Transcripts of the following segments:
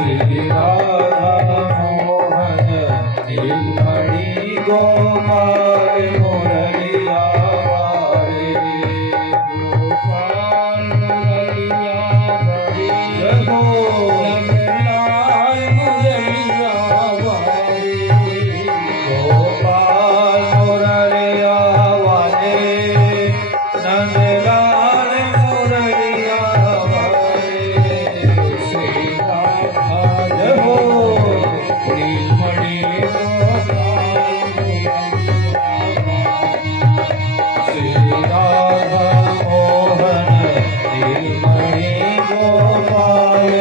श्री राधा मोहन नीलमणि गोपाल मुरलिया वाले गोपाल मुरलिया वाले नंदलाल मुरलिया वाले गोपाल मुरलिया वाले नंदलाल मुरलिया वाले श्री राधा जय नीलमणि श्री राधा मोहन नीलमणि गोपाल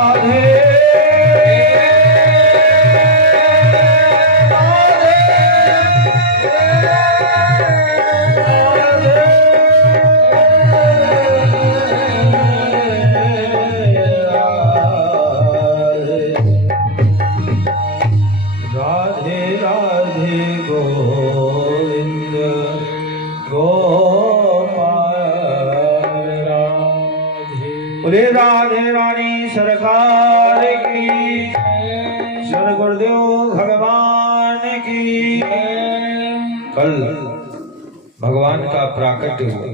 राधे बोले राधे रानी सरकार की, श्री गुरुदेव भगवान की। कल भगवान का प्राकट्य हुआ,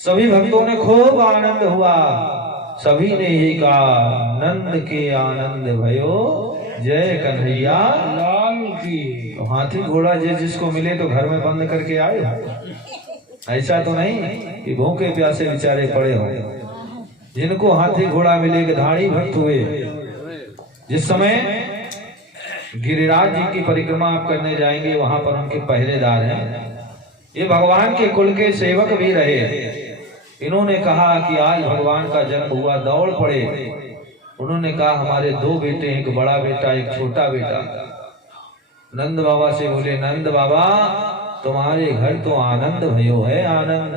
सभी भक्तों ने खूब आनंद हुआ। सभी ने यही कहा, नंद के आनंद भयो जय कन्हैया लाल की। तो हाथी घोड़ा जिसको मिले तो घर में बंद करके आए, ऐसा तो नहीं कि भूखे प्यासे बेचारे पड़े हों। जिनको हाथी घोड़ा मिले धाड़ी भक्त हुए। जिस समय गिरिराज जी की परिक्रमा आप करने जाएंगे, वहां पर उनके पहरेदार हैं। ये भगवान के कुल के सेवक भी रहे। इन्होंने कहा कि आज भगवान का जन्म हुआ, दौड़ पड़े। उन्होंने कहा हमारे 2 बेटे, एक बड़ा बेटा एक छोटा बेटा। नंद बाबा से बोले, नंद बाबा तुम्हारे घर तो आनंद भयो है, आनंद।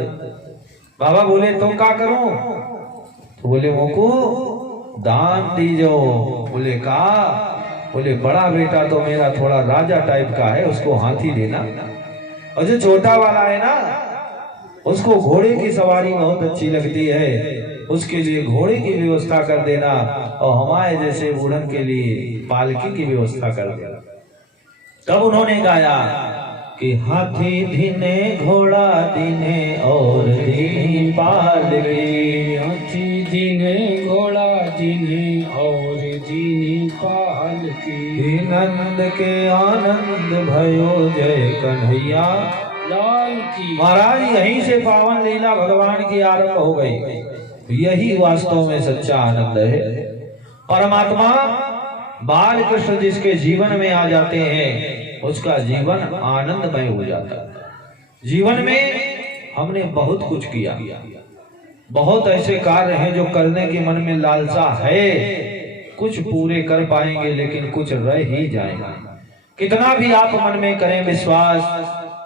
बाबा बोले तुम क्या करूं? तो बोले मोको दान दीजो। बोले का? बोले बड़ा बेटा तो मेरा थोड़ा राजा टाइप का है, उसको हाथी देना, और जो छोटा वाला है ना, उसको घोड़े की सवारी बहुत अच्छी लगती है, उसके लिए घोड़े की व्यवस्था कर देना, और हमारे जैसे बूढ़न के लिए पालकी की व्यवस्था कर देना। तब उन्होंने गाया कि हाथी धीने घोड़ा दीने और दीनी पालकी, हाथी दीने घोड़ा दीने और दीनी पालकी। नंद के आनंद भयो जय कन्हैया लाल की। महाराज यहीं से पावन लीला भगवान की आरंभ हो गई। यही वास्तव में सच्चा आनंद है। परमात्मा बाल कृष्ण जिसके जीवन में आ जाते हैं, उसका जीवन आनंदमय हो जाता है। जीवन में हमने बहुत कुछ किया, बहुत ऐसे कार्य हैं जो करने के मन में लालसा है, कुछ पूरे कर पाएंगे लेकिन कुछ रह ही जाएगा। कितना भी आप मन में करें विश्वास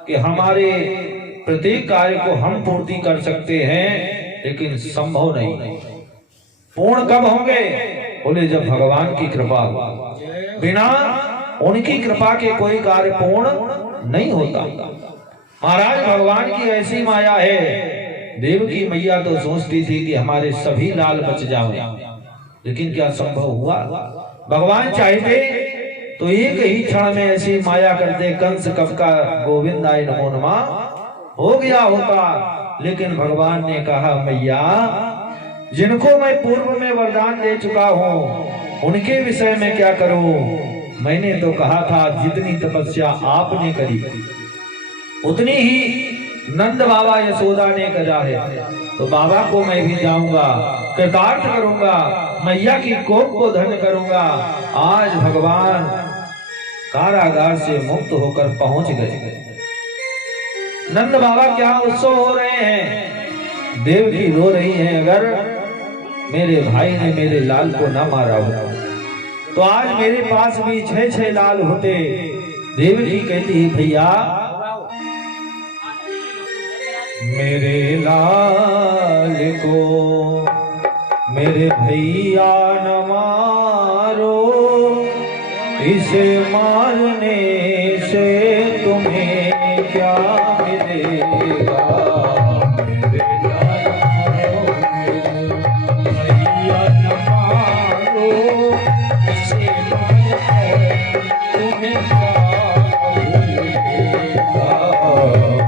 कि हमारे प्रत्येक कार्य को हम पूर्ति कर सकते हैं, लेकिन संभव नहीं। पूर्ण कब होंगे? बोले जब भगवान की कृपा हो। बिना उनकी कृपा के कोई कार्य पूर्ण नहीं होता। महाराज भगवान की ऐसी माया है। देव की मैया तो सोचती थी कि हमारे सभी लाल बच जाओ, लेकिन क्या संभव हुआ? भगवान चाहते तो एक ही क्षण में ऐसी माया करते, कंस कब का गोविंद आए नमो नमः हो गया होता। लेकिन भगवान ने कहा मैया जिनको मैं पूर्व में वरदान दे चुका हूँ उनके विषय में क्या करूं? मैंने तो कहा था जितनी तपस्या आपने करी उतनी ही नंद बाबा यशोदा ने करा है, तो बाबा को मैं भी जाऊंगा, कृतार्थ करूंगा, मैया की कोप को धन्य करूंगा। आज भगवान कारागार से मुक्त होकर पहुंच गए। नंद बाबा क्या उत्सव हो रहे हैं, देवकी रो रही हैं। अगर मेरे भाई ने मेरे लाल को ना मारा हो तो आज मेरे पास भी 6 लाल होते। देवकी कहती है भैया मेरे लाल को मेरे भैया न मारो, इसे मारने से तुम्हें क्या मिलेगा? मेरे लाल को भैया न मारो, इसे मारने तुम्हें क्या मिलेगा?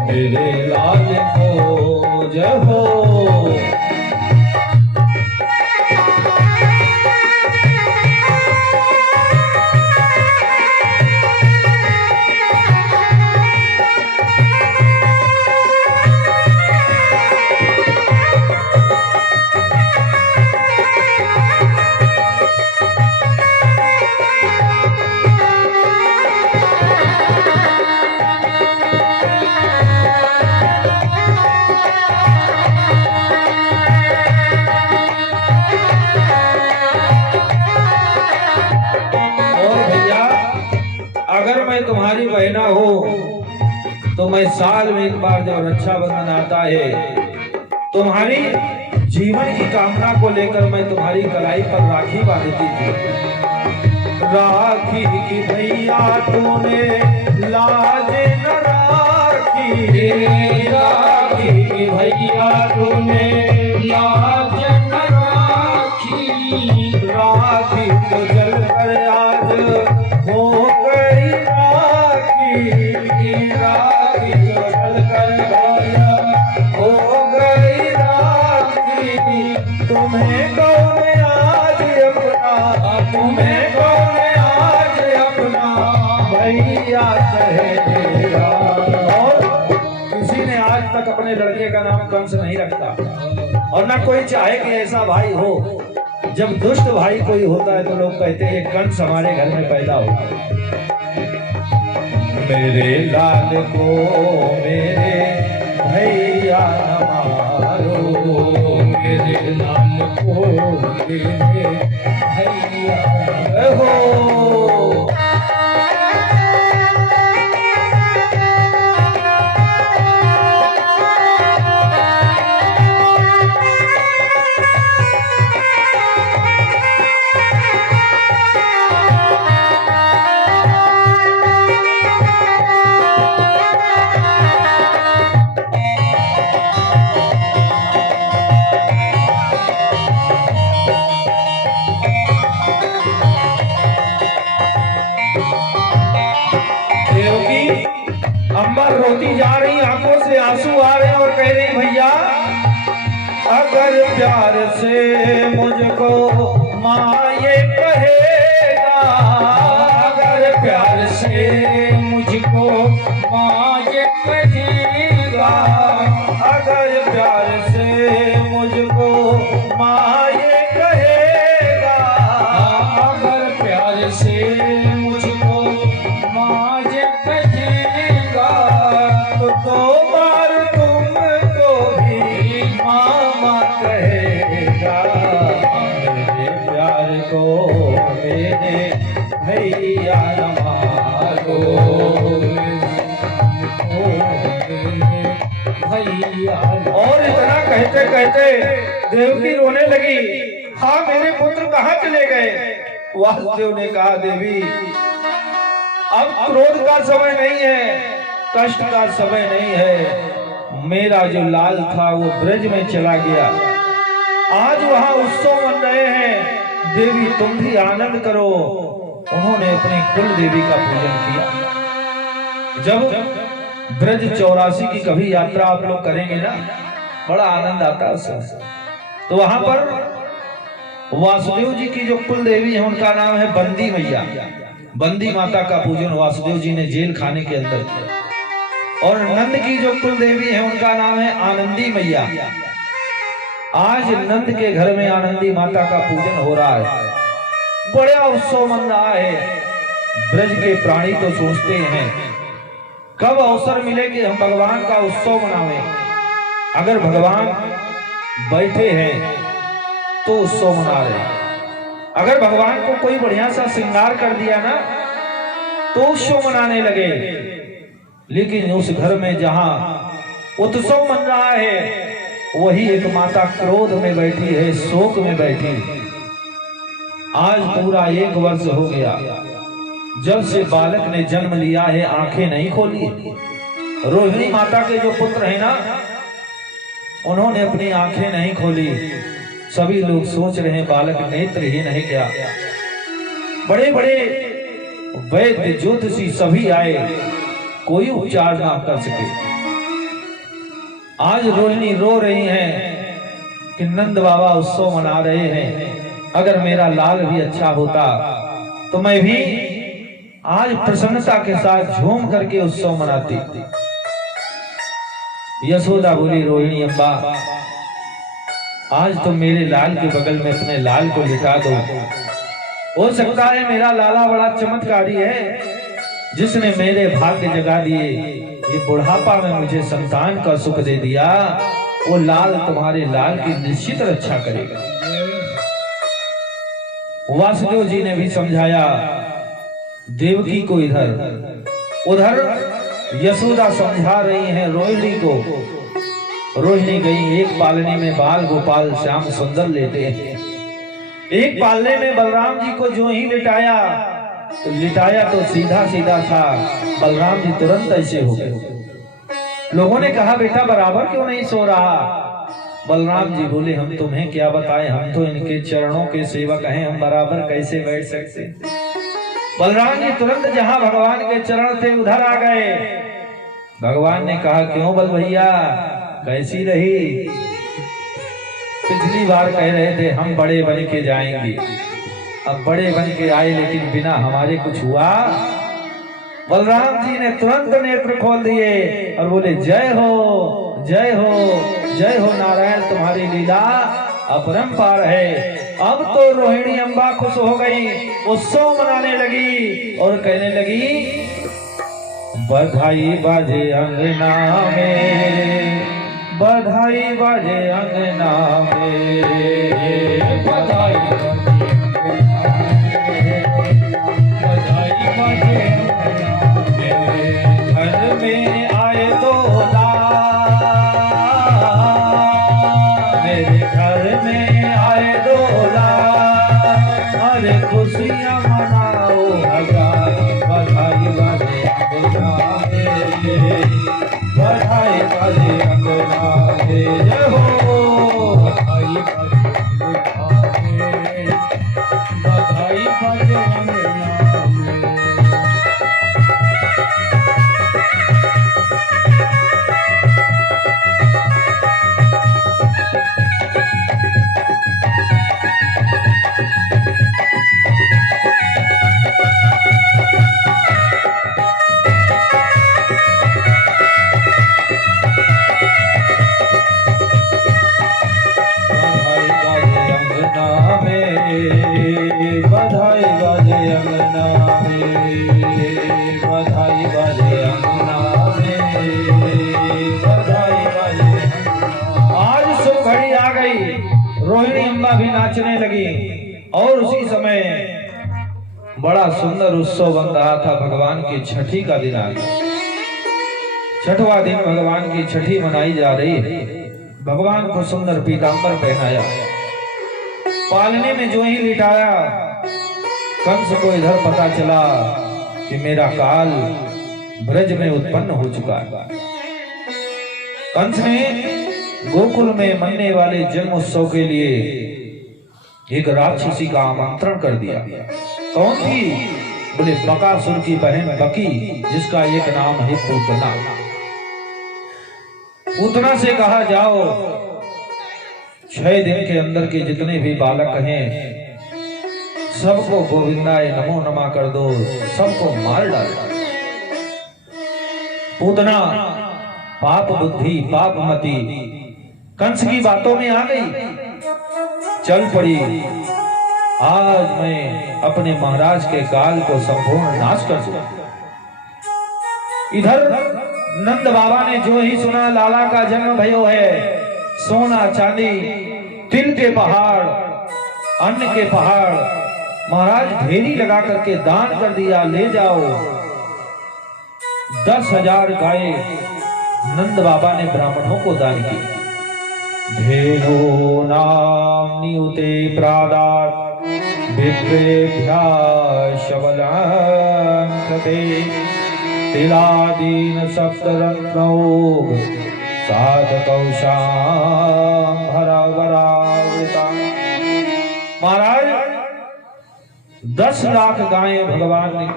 मेरे लाल को जय हो। मैं तुम्हारी बहना हो तो मैं साल में एक बार जब रक्षाबंधन आता है, तुम्हारी जीवन की कामना को लेकर मैं तुम्हारी कलाई पर राखी बांधती थी। राखी की भैया तूने लाज न राखी, राखी की भैया तूने लाज न राखी, राखी तो जल कर आज हो गई राखी, राखी तो जल कर आज हो गई राखी। तुम्हें कौन आज अपना, तुम्हें कौन आज अपना भैया कहेगा। और किसी ने आज तक अपने लड़के का नाम कंस नहीं रखता और ना कोई चाहे कि ऐसा भाई हो। जब दुष्ट भाई कोई होता है तो लोग कहते हैं कंस हमारे घर में पैदा हो। मेरे लाल को मेरे भैया मारो, मेरे लाल को मेरे भैया हो। अम्मा रोती जा रही, आंखों से आंसू आ रहे और कह रही भैया अगर प्यार से मुझको माँ ये कहेगा, अगर प्यार से मुझको माँ ये कहेगा, अगर प्यार से मुझको माँ ये कहेगा, अगर प्यार से मुझको माँ ये कहेगा, तो दो बार तुमको भी मामा कहेगा। मेरे प्यार को मेरे भैया न मारो, भैया। और इतना कहते कहते देवकी रोने लगी। हाँ मेरे पुत्र कहाँ चले गए? वासुदेव ने कहा देवी अब क्रोध का समय नहीं है, कष्ट का समय नहीं है। मेरा जो लाल था वो ब्रज में चला गया, आज वहां उत्सव मन रहे हैं, देवी तुम भी आनंद करो। उन्होंने अपनी कुल देवी का पूजन किया। जब ब्रज 84 की कभी यात्रा आप लोग करेंगे ना, बड़ा आनंद आता है उससे। तो वहां पर वासुदेव जी की जो कुल देवी है उनका नाम है बंदी मैया। बंदी माता का पूजन वासुदेव जी ने जेल खाने के अंदर किया। और नंद की जो कुल देवी है उनका नाम है आनंदी मैया। आज नंद के घर में आनंदी माता का पूजन हो रहा है, बड़ा उत्सव मन रहा है। ब्रज के प्राणी तो सोचते हैं कब अवसर मिले कि हम भगवान का उत्सव मनावे। अगर भगवान बैठे हैं तो उत्सव मना रहे हैं, अगर भगवान को कोई बढ़िया सा श्रृंगार कर दिया ना तो उत्सव मनाने लगे। लेकिन उस घर में जहां उत्सव मन रहा है वही एक माता क्रोध में बैठी है, शोक में बैठी। आज पूरा 1 वर्ष हो गया जब से बालक ने जन्म लिया है, आंखें नहीं खोली। रोहिणी माता के जो पुत्र है ना उन्होंने अपनी आंखें नहीं खोली। सभी लोग सोच रहे हैं बालक नेत्रहीन है क्या। बड़े बड़े वैद्य ज्योतिषी सभी आए, कोई उपचार ना कर सके। आज रोहिणी रो रही हैं कि नंद बाबा उत्सव मना रहे हैं, अगर मेरा लाल भी अच्छा होता तो मैं भी आज प्रसन्नता के साथ झूम करके उत्सव मनाती। यशोदा बोली रोहिणी अम्बा आज तो मेरे लाल के बगल में अपने लाल को लिटा दो। हो सकता है मेरा लाला बड़ा चमत्कारी है जिसने मेरे भाग्य जगा दिए, ये बुढ़ापा में मुझे संतान का सुख दे दिया। वो लाल तुम्हारे लाल की निश्चित रक्षा करेगा। वासुदेव जी ने भी समझाया देवकी को इधर उधर यशोदा समझा रही हैं रोहिणी को। रोहिणी गई, एक पालने में बाल गोपाल श्याम सुंदर लेटे हैं। एक पालने में बलराम जी को जो ही लिटाया तो सीधा सीधा था। बलराम जी तुरंत ऐसे हो गए। लोगों ने कहा बेटा बराबर क्यों नहीं सो रहा? बलराम जी बोले हम तुम्हें क्या बताएं, हम तो इनके चरणों के सेवक हैं, हम बराबर कैसे बैठ सकते। बलराम जी तुरंत जहां भगवान के चरण थे उधर आ गए। भगवान ने कहा क्यों बल भैया कैसी रही? पिछली बार कह रहे थे हम बड़े बन के जाएंगे, अब बड़े बन के आए लेकिन बिना हमारे कुछ हुआ। बलराम जी ने तुरंत नेत्र खोल दिए और बोले जय हो जय हो जय हो नारायण, तुम्हारी लीला अपरंपार है। अब तो रोहिणी अम्बा खुश हो गई, उत्सव मनाने लगी और कहने लगी बधाई बाजे अंगना में, बधाई बाजे अंगना में, बधाई घर में आए तो मेरे घर में आए दोला, अरे खुशियाँ मनाओ हजार, बधाई बाजे अंगना में, बधाई बाजे अंगना में, जय हो बधाई बाजे अंगना में। बधाई बाजे अंगना में, बधाई बाजे अंगना में, बधाई बाजे अंगना। आज शुभ घड़ी आ गई, रोहिणी अम्बा भी नाचने लगी और उसी समय बड़ा सुंदर उत्सव बन रहा था। भगवान की छठी का दिन आ गया। छठवां दिन भगवान की छठी मनाई जा रही है। भगवान को सुंदर पीतांबर पहनाया, पालने में जो ही लिटाया, कंस को इधर पता चला कि मेरा काल ब्रज में उत्पन्न हो चुका है। कंस ने गोकुल में मनने वाले जन्म उत्सव के लिए एक राक्षसी का आमंत्रण कर दिया। कौन थी? बोले बकासुर की बहन बकी, जिसका एक नाम है पूतना। पूतना से कहा जाओ 6 दिन के अंदर के जितने भी बालक हैं सबको गोविंदाय नमो नमा कर दो, सबको मार डालो। पूतना पाप बुद्धि पाप मति कंस की बातों में आ गई, चल पड़ी। आज मैं अपने महाराज के काल को संपूर्ण नाश कर दूं। इधर नंद बाबा ने जो ही सुना लाला का जन्म भयो है, सोना चांदी तिल के पहाड़ अन्न के पहाड़ महाराज ढेरी लगा करके दान कर दिया, ले जाओ। 10,000 गाय नंद बाबा ने ब्राह्मणों को दान की। धेनो नाम नियुते प्रादात विप्रेभ्या शबलां कृते तिलादीन सप्तरत्नौ साधकौशां भरावरावृता। महाराज 10 लाख गायें भगवान ने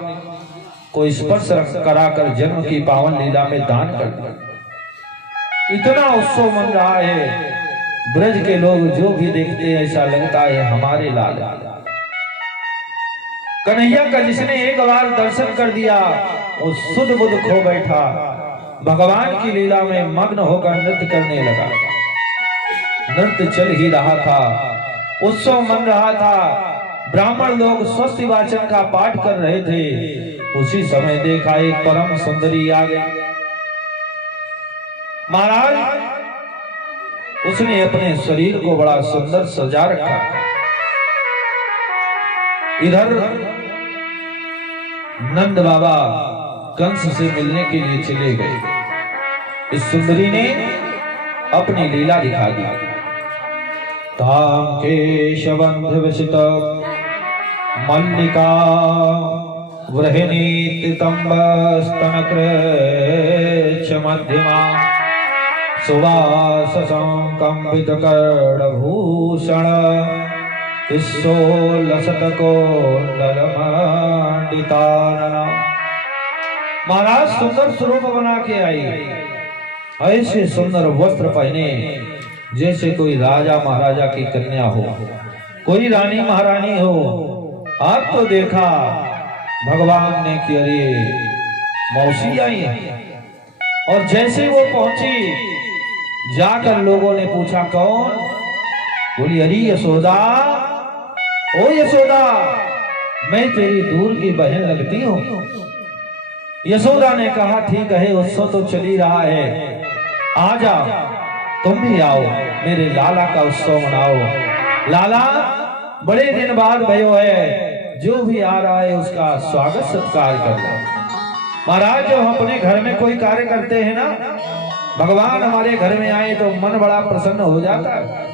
को स्पर्श कराकर जन्म की पावन लीला में दान कर दिया। इतना उत्सव मन रहा है, ब्रज के लोग जो भी देखते हैं ऐसा लगता है हमारे लाल। कन्हैया का जिसने एक बार दर्शन कर दिया वो सुध बुध खो बैठा, भगवान की लीला में मग्न होकर नृत्य करने लगा। नृत्य चल ही रहा था, उत्सव मन रहा था, ब्राह्मण लोग स्वस्ति वाचन का पाठ कर रहे थे। उसी समय देखा एक परम सुंदरी आ गई। महाराज उसने अपने शरीर को बड़ा सुंदर सजा रखा। इधर नंद बाबा कंस से मिलने के लिए चले गए। इस सुंदरी ने अपनी लीला दिखा दी। ताम केशबंध विसित मल्लिका वृहिणीतितम्बस्तनकृच्छ मध्यमा सुवाससंकम्पितकर्णभूषण तिस्सोल्लसतकोण्डलमण्डितानना। महाराज सुंदर स्वरूप बना के आई, ऐसे सुंदर वस्त्र पहने जैसे कोई राजा महाराजा की कन्या हो, कोई रानी महारानी हो। अब तो देखा भगवान ने कि अरे मौसी आई है, और जैसे वो पहुंची जाकर लोगों ने पूछा कौन? बोली अरे यशोदा, ओ यशोदा, मैं तेरी दूर की बहन लगती हूँ। यशोदा ने कहा ठीक है, उत्सव तो चल ही रहा है, आ जाओ, तुम भी आओ, मेरे लाला का उत्सव मनाओ। लाला बड़े दिन बाद भयो है, जो भी आ रहा है उसका स्वागत सत्कार करना। महाराज जब हम अपने घर में कोई कार्य करते हैं ना, भगवान हमारे घर में आए तो मन बड़ा प्रसन्न हो जाता है।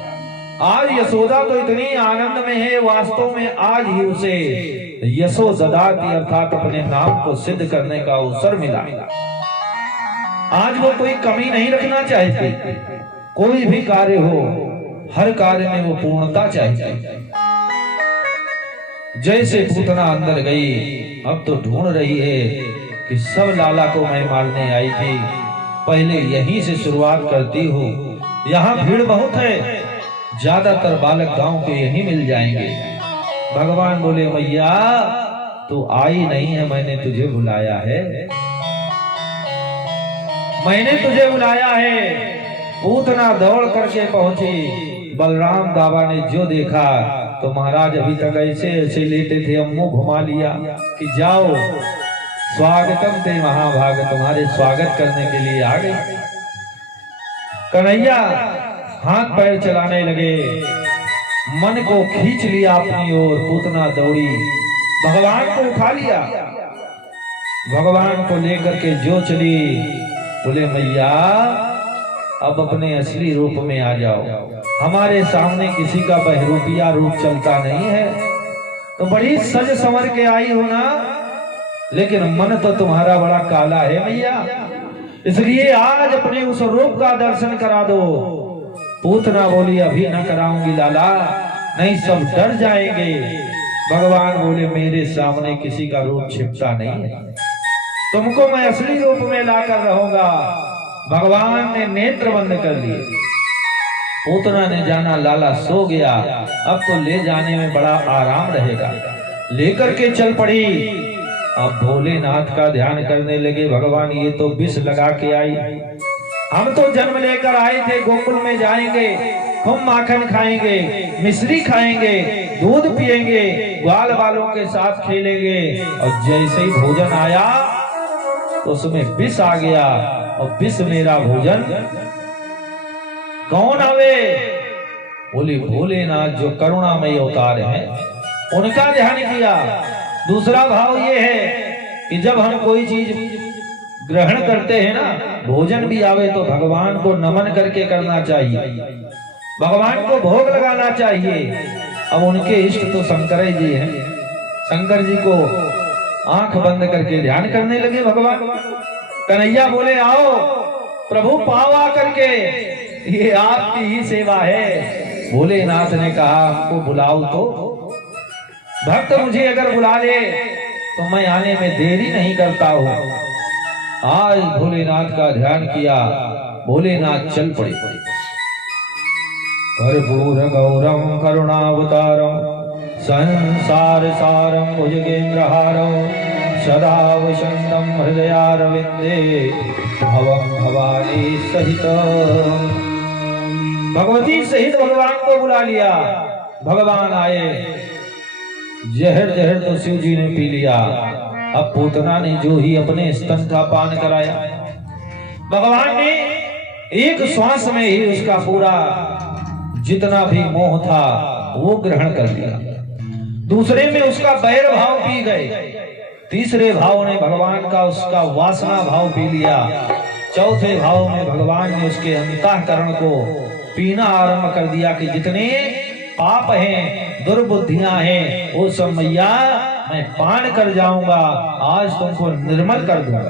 आज यशोदा तो इतनी आनंद में है, वास्तव में आज ही उसे यशोददाती अर्थात अपने नाम को सिद्ध करने का अवसर मिला। आज वो कोई कमी नहीं रखना चाहती, कोई भी कार्य हो हर कार्य में वो पूर्णता चाहती। जैसे पूतना अंदर गई, अब तो ढूंढ रही है कि सब लाला को मैं मारने आई थी, पहले यहीं से शुरुआत करती हूँ। यहाँ भीड़ बहुत है, ज्यादातर बालक गांव के यहीं मिल जाएंगे। भगवान बोले मैया तू आई नहीं है, मैंने तुझे बुलाया है, मैंने तुझे बुलाया है। पूतना दौड़ करके पहुंची। बलराम दावा ने जो देखा तो महाराज अभी तक ऐसे ऐसे लेटे थे, मुंह घुमा लिया कि जाओ स्वागतम ते महाभाग, तुम्हारे स्वागत करने के लिए आ गई। कन्हैया हाथ पैर चलाने लगे, मन को खींच लिया अपनी ओर। पूतना दौड़ी, भगवान को उठा लिया, भगवान को लेकर के जो चली। बोले मैया अब अपने असली रूप में आ जाओ, हमारे सामने किसी का बहरूपिया रूप चलता नहीं है। तो बड़ी सज संवर के आई हो ना, लेकिन मन तो तुम्हारा बड़ा काला है मैया, इसलिए आज अपने उस रूप का दर्शन करा दो। पूतना बोली अभी न कराऊंगी लाला, नहीं सब डर जाएंगे। भगवान बोले मेरे सामने किसी का रूप छिपता नहीं है, तुमको मैं असली रूप में लाकर रहूंगा। भगवान ने नेत्र बंद कर लिए। पूतना ने जाना लाला सो गया, अब तो ले जाने में बड़ा आराम रहेगा, लेकर के चल पड़ी। अब भोलेनाथ का ध्यान करने लगे। भगवान ये तो विष लगा के आई, हम तो जन्म लेकर आए थे, गोकुल में जाएंगे, हम माखन खाएंगे, मिश्री खाएंगे, दूध पिएंगे, ग्वाल बालों के साथ खेलेंगे। और जैसे ही भोजन आया तो उसमें विष आ गया, और विष मेरा भोजन। कौन आवे? बोले भोलेनाथ जो करुणामय अवतार हैं, उनका ध्यान किया। दूसरा भाव ये है कि जब हम कोई चीज ग्रहण करते हैं ना, भोजन भी आवे तो भगवान को नमन करके करना चाहिए, भगवान को भोग लगाना चाहिए। अब उनके इष्ट तो शंकर जी हैं, शंकर जी को आंख बंद करके ध्यान करने लगे भगवान। कन्हैया बोले आओ प्रभु पाव आ करके, ये आपकी ही सेवा है। भोलेनाथ ने कहा हमको बुलाओ तो, भक्त मुझे अगर बुला ले तो मैं आने में देरी नहीं करता हूँ। आज भोलेनाथ का ध्यान किया, भोलेनाथ चल पड़े। कर्पूर गौरम करुणावतारम संसार सारम भुजगेंद्रहारम सदा वसंतम हृदयारविंदे भवं भवानी सहित। भगवती सहित भगवान को बुला लिया। भगवान आए, जहर जहर तो शिव जी ने पी लिया। अब पूतना ने जो ही अपने स्तन का पान कराया, भगवान ने एक श्वास में ही उसका पूरा जितना भी मोह था वो ग्रहण कर लिया। दूसरे में उसका बैर भाव पी गए। तीसरे भाव ने भगवान का उसका वासना भाव पी लिया। चौथे भाव में भगवान ने उसके अंतःकरण को पीना आरंभ कर दिया कि जितने पाप हैं, दुर्बुद्धियां हैं, वो सब मैया मैं पान कर जाऊंगा, आज तुमको निर्मल कर दूंगा।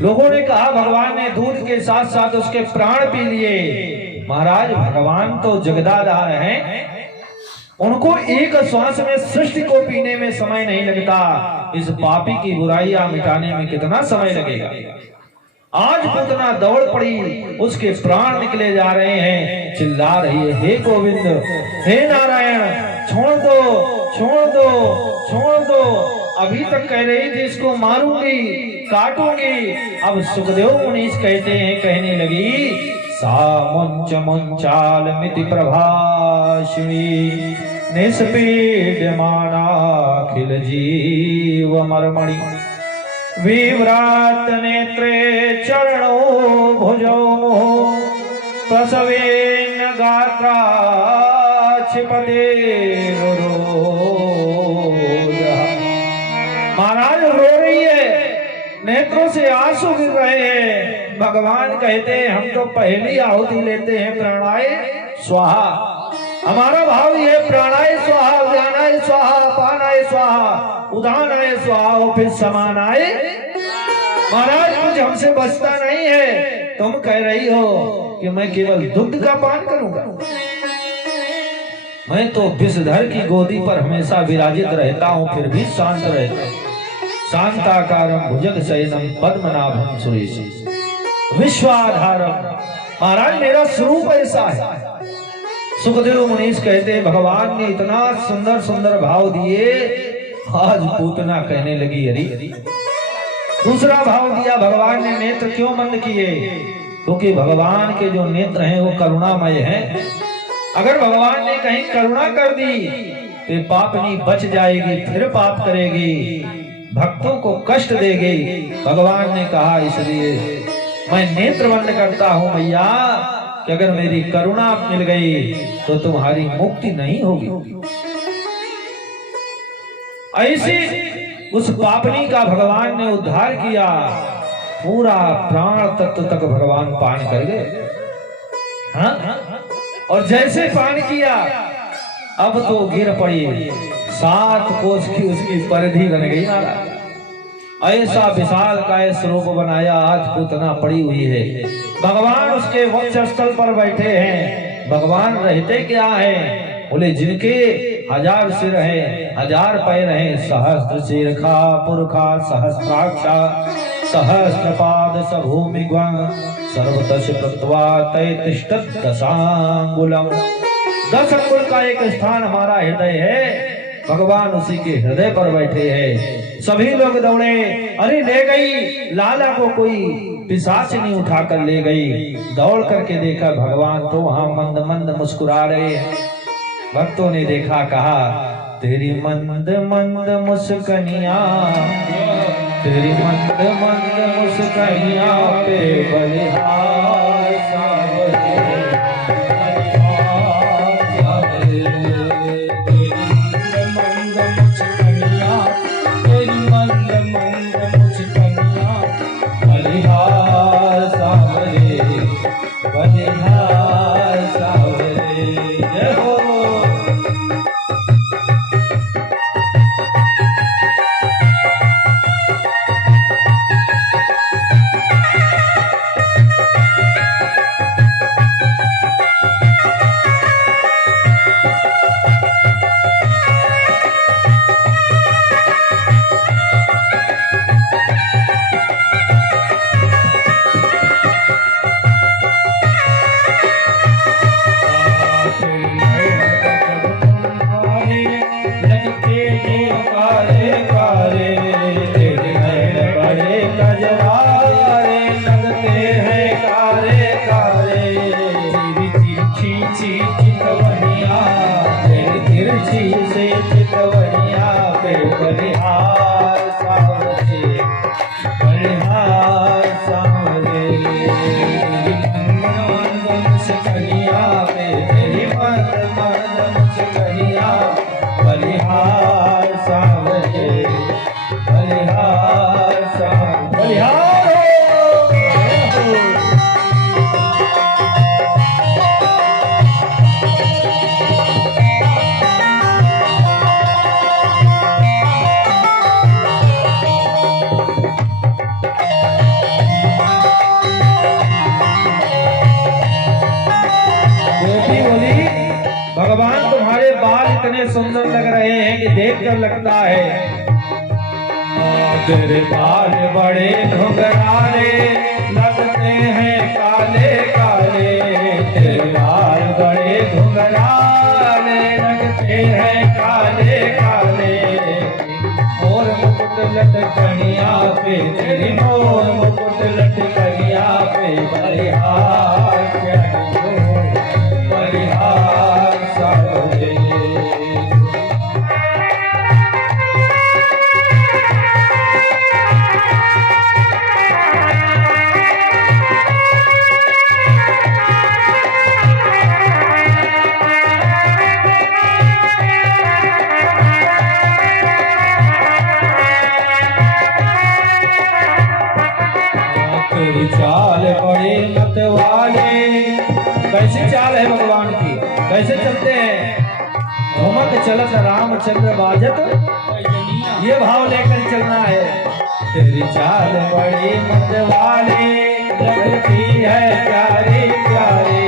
लोगों ने कहा भगवान ने दूध के साथ साथ उसके प्राण पी लिए। महाराज भगवान तो जगदाधार हैं, उनको एक श्वास में सृष्टि को पीने में समय नहीं लगता, इस पापी की बुराइयां मिटाने में कितना समय लगेगा। आज पूतना दौड़ पड़ी, उसके प्राण निकले जा रहे हैं, चिल्ला रही है हे गोविंद, हे नारायण, छोड़ दो, छोड़ दो, छोड़ दो। अभी तक कह रही थी इसको मारूंगी, काटूंगी, अब सुखदेव मुनीश कहते हैं, कहने लगी सा मुंच मुंचाल मिति प्रभाषिणी निष्पीड्यमानाखिल जीव मर्मणि विव्रात नेत्रे चरणो भुजो प्रसवेन गात्रा क्षिपते महाराज रो रही है, नेत्रों से आंसू गिर रहे हैं। भगवान कहते हैं हम तो पहली आहुति लेते हैं प्राणाय स्वाहा, हमारा भाव ये प्राणाय स्वाहा, उदानाय स्वाहा, अपानाय स्वाहा, उदानाय स्वाहा और फिर समानाय। महाराज कुछ हमसे बचता नहीं है, तुम कह रही हो कि मैं केवल दुग्ध का पान करूंगा, मैं तो विषधर की गोदी पर हमेशा विराजित रहता हूं, फिर भी शांत रहता हूं। शांताकारम भुजग शयनम पद्मनाभम सुरेशम विश्वाधारम। महाराज मेरा स्वरूप ऐसा है। सुखदेव मुनीश कहते हैं भगवान ने इतना सुंदर सुंदर भाव दिए, आज पूतना कहने लगी अरे। दूसरा भाव दिया भगवान ने, नेत्र क्यों बंद किए? क्योंकि भगवान के जो नेत्र हैं वो करुणामय हैं। अगर भगवान ने कहीं करुणा कर दी तो पापनी बच जाएगी, फिर पाप करेगी, भक्तों को कष्ट देगी। भगवान ने कहा इसलिए मैं नेत्र बंद करता हूं मैया, कि अगर मेरी करुणा मिल गई तो तुम्हारी मुक्ति नहीं होगी। ऐसी उस पापनी का भगवान ने उद्धार किया, पूरा प्राण तत्व तक भगवान पान कर गए। हाँ? और जैसे पान किया अब तो गिर पड़ी, 7 कोस की उसकी परिधि बन गई। ऐसा विशाल काय स्वरूप बनाया, आज पूतना पड़ी हुई है। भगवान उसके वक्षस्थल पर बैठे हैं। भगवान रहते क्या है? बोले जिनके 1000 सिर है, 1000 पैर है, सहस्त्र शीर्षा पुरखा सहस्त्राक्षा सहस्त्रपाद सभूमिग्वं सर्वतश प्रत्वा तैतिष्ठत् दशांगुलम। 10 अंगुल का एक स्थान हमारा हृदय है, भगवान उसी के हृदय पर बैठे हैं। सभी लोग दौड़े, अरे ले गई लाला को, कोई पिशाचिनी उठाकर ले गई। दौड़ करके देखा भगवान तो वहां मंद मंद मुस्कुरा रहे हैं। भक्तों ने देखा, कहा तेरी मंद मंद मुस्कनिया, तेरी मंद मंद मुस्कनिया पे बलिहार सावरे, बलिहार सावरे। जय हो। सुंदर लग रहे हैं कि देखकर लगता है तेरे बाल बड़े घुंघराले लगते हैं काले काले, तेरे बाल बड़े घुंघराले लगते हैं काले काले, मोर मुकुट लटकनिया पे तेरी मोर मुकुट लटकनिया पे बलिहार क्या बलिहार सावरे। तेरी चाल बड़े मत वाले, कैसी चाल है भगवान की, कैसे चलते हैं, घूमत चलत रामचंद्र बाजत, ये भाव लेकर चलना है। तेरी चाल बड़ी मत वाले लगती है प्यारे प्यारे,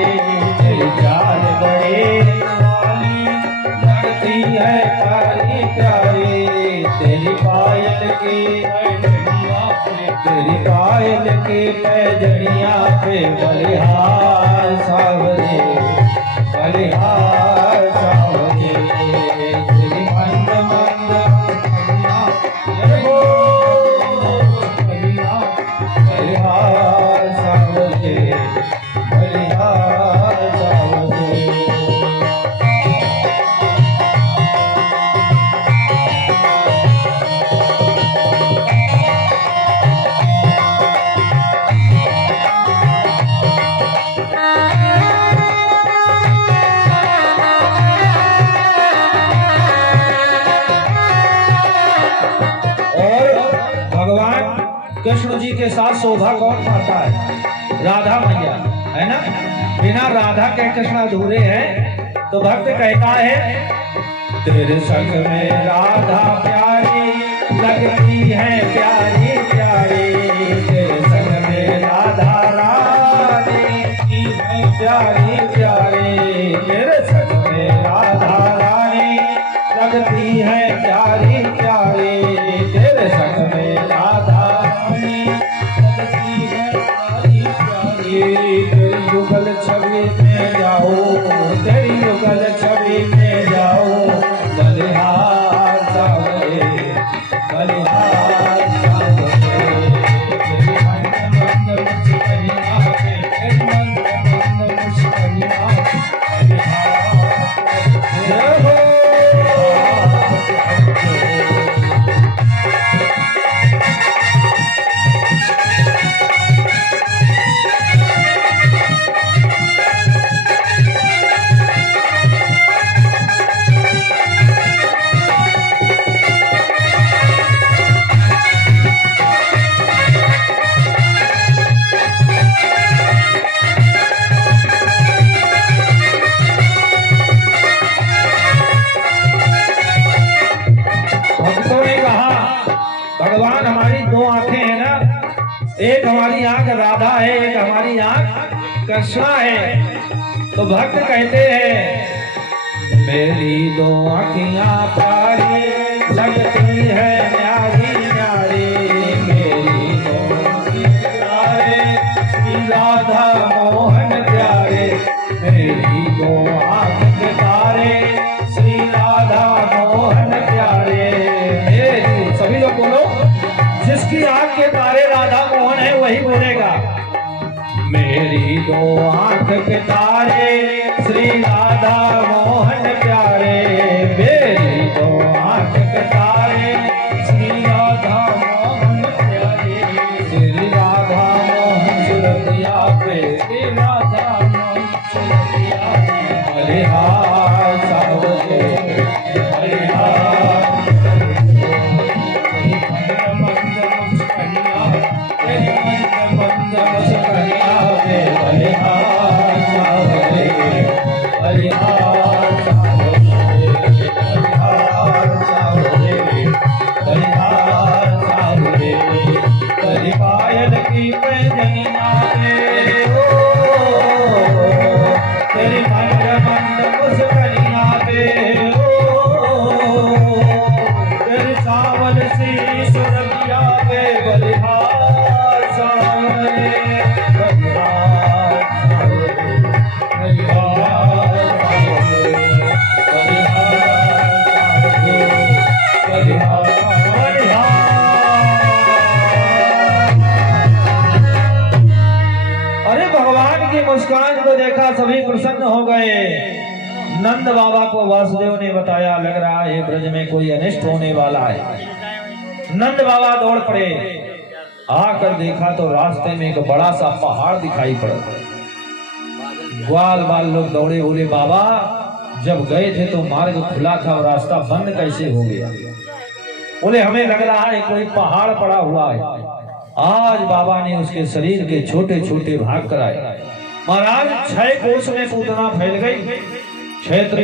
तेरी चाल बड़े वाली लगती है प्यारी प्यारी, तेरी पायल की तेरी पायल की पैजनिया पे बलिहार सावरे बलिहार सावरे, तेरी मंद मंद बलिहार सावरे बलिहार सावरे। कृष्ण जी के साथ शोभा कौन पाता है? राधा मैया, है ना। बिना राधा के कृष्ण अधूरे हैं। तो भक्त कहता है तेरे संग में राधा प्यारी लगती है प्यारी प्यारी, तेरे संग में राधा रानी है प्यारी प्यारी, तेरे संग में राधा रानी लगती है प्यारी प्यारी, तेरे संग में राधा तेरी युगल छवि में जाओ, तेरी युगल छवि में जाओ, बलिहार सावरे बलिहार सावरे, तेरी मंद मंद मुस्कानिया पे तेरी मंद मंद मुस्कानिया बलिहार। भगवान हमारी दो आंखें हैं ना, एक हमारी आंख राधा है, एक हमारी आंख कृष्णा है। तो भक्त कहते हैं मेरी दो आँखियां प्यारी लगती है न्यारी न्यारी, मेरी दो प्यारे श्री राधा मोहन प्यारे, मेरी दो आँख के तारे श्री राधा मोहन प्यारे। सभी लोग बोलो, जिसकी आंख के तारे राधा मोहन है वही बोलेगा मेरी दो आंख के तारे श्री राधा मोहन प्यारे, मेरी दो आंख के तारे श्री राधा मोहन प्यारे, श्री राधा मोहन सुरतिया पे श्री राधा मोहन सुरतिया बलिहार सावरे बलिहार बलिहार सावरे बलिहार सावरे। प्रसन्न हो गए। नंद बाबा को वासुदेव ने बताया, लग रहा है ब्रज में कोई अनिष्ट होने वाला है। नंद बाबा दौड़ पड़े, आकर देखा तो रास्ते में एक बड़ा सा पहाड़ दिखाई पड़ा। ग्वाल बाल लोग दौड़े, बोले बाबा जब गए थे तो मार्ग खुला था और रास्ता बंद कैसे हो गया? बोले हमें लग रहा है कोई पहाड़ पड़ा हुआ है। आज बाबा ने उसके शरीर के छोटे छोटे भाग कराए। महाराज 6 कोस में पूतना फैल गई, क्षेत्र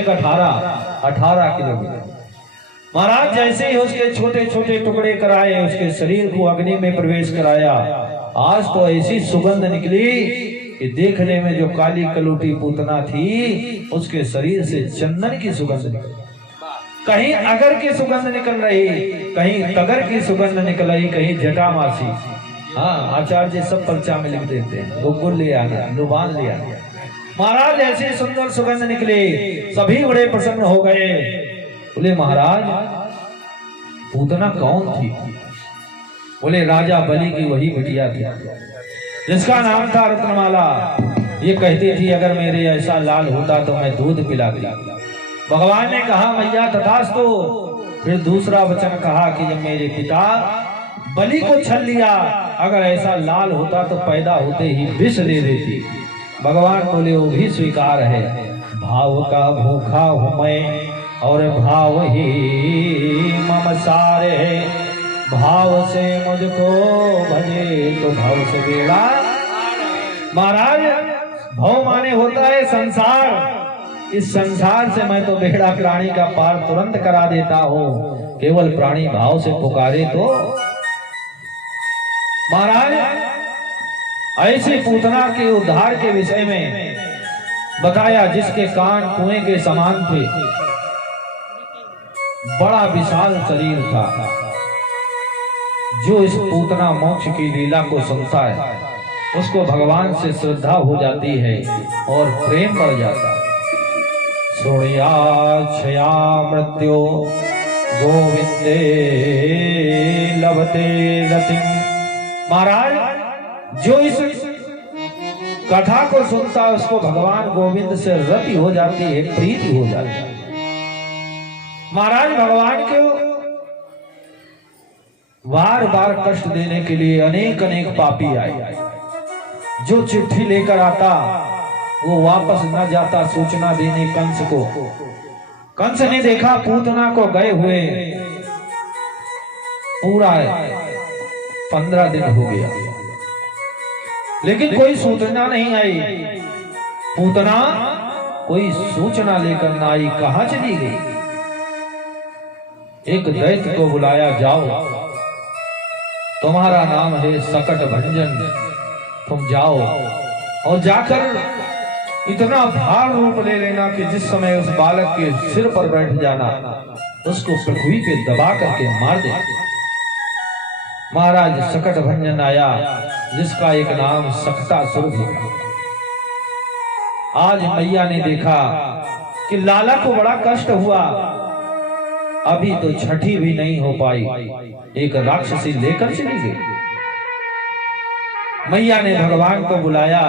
18 किलोमीटर। महाराज जैसे ही उसके छोटे छोटे टुकड़े कराए, उसके शरीर को अग्नि में प्रवेश कराया। आज तो ऐसी सुगंध निकली कि देखने में जो काली कलूटी पूतना थी, उसके शरीर से चंदन की सुगंध निकली। कहीं अगर की सुगंध निकल रही, कहीं तगर की सुगंध निकल रही, कहीं जटामासी। हाँ, आचार्य सब पर्चा में लिख देते हैं, गोकुल ले आना, लुबान ले आना। महाराज ऐसी सुंदर सुगंध निकली, सभी बड़े प्रसन्न हो गए। बोले महाराज पूतना कौन थी? बोले राजा बलि की वही बिटिया थी, जिसका नाम था रत्नमाला। ये कहती थी अगर मेरे ऐसा लाल होता तो मैं दूध पिलाती। भगवान ने कहा मैया तथास्तु। फिर दूसरा वचन कहा कि जब मेरे पिता बलि को छल लिया, अगर ऐसा लाल होता तो पैदा होते ही विष दे देती। भगवान बोले वो भी स्वीकार है, भाव का भूखा हूं मैं और भाव ही मम सारे है। भाव से मुझको भजे तो भाव से बेड़ा। महाराज भाव माने होता है संसार। इस संसार से मैं तो बेड़ा प्राणी का पार तुरंत करा देता हूँ, केवल प्राणी भाव से पुकारे तो। महाराज ऐसी पूतना के उद्धार के विषय में बताया, जिसके कान कुएं के समान थे, बड़ा विशाल शरीर था। जो इस पूतना मोक्ष की लीला को सुनता है, उसको भगवान से श्रद्धा हो जाती है और प्रेम बढ़ जाता है। सुनिया क्षया मृत्यु गोविंदे लभते रति। महाराज जो इस कथा को सुनता है, उसको भगवान गोविंद से रति हो जाती है, प्रीति हो जाती है। महाराज भगवान को बार बार कष्ट देने के लिए अनेक अनेक पापी आए। जो चिट्ठी लेकर आता वो वापस न जाता सूचना देने कंस को। कंस ने देखा पूतना को गए हुए पूरा 15 दिन हो गया, लेकिन कोई सूचना नहीं आई। पूतना कोई सूचना लेकर ना आई, कहां चली गई? एक दैत्य को बुलाया, जाओ तुम्हारा नाम है सकट भंजन, तुम जाओ और जाकर इतना भार रूप ले लेना कि जिस समय उस बालक के सिर पर बैठ जाना, उसको पृथ्वी पे दबा करके मार दे। महाराज सकट भंजन आया, जिसका एक नाम सकटासुर भी था। आज मैया ने देखा कि लाला को बड़ा कष्ट हुआ, अभी तो छठी भी नहीं हो पाई, एक राक्षसी लेकर चली गई। मैया ने भगवान को बुलाया,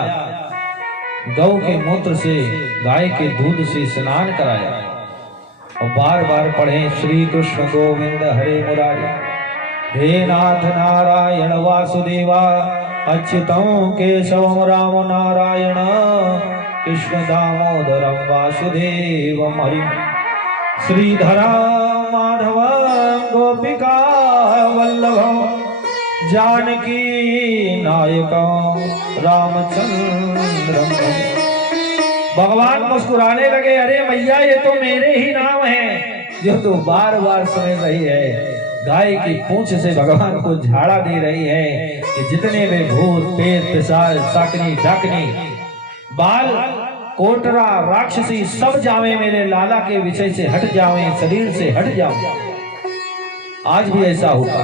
गौ के मूत्र से, गाय के दूध से स्नान कराया और बार बार पढ़े श्री कृष्ण गोविंद हरे मुरारी, हे नाथ नारायण वासुदेवा, अच्युतम केशवम राम नारायण, कृष्ण दामोदरम वासुदेवम हरि, श्रीधरा माधव गोपिका वल्लभ, जानकी नायक रामचंद्र। भगवान मुस्कुराने लगे, अरे मैया ये तो मेरे ही नाम हैं जो तू बार बार सुन रही है। गाय की पूंछ से भगवान को झाड़ा दे रही है कि जितने भी भूत पेट पिशाच साकनी डाकनी बाल कोटरा राक्षसी सब जावे, मेरे लाला के विषय से हट जावे, शरीर से हट जावे। आज भी ऐसा होता,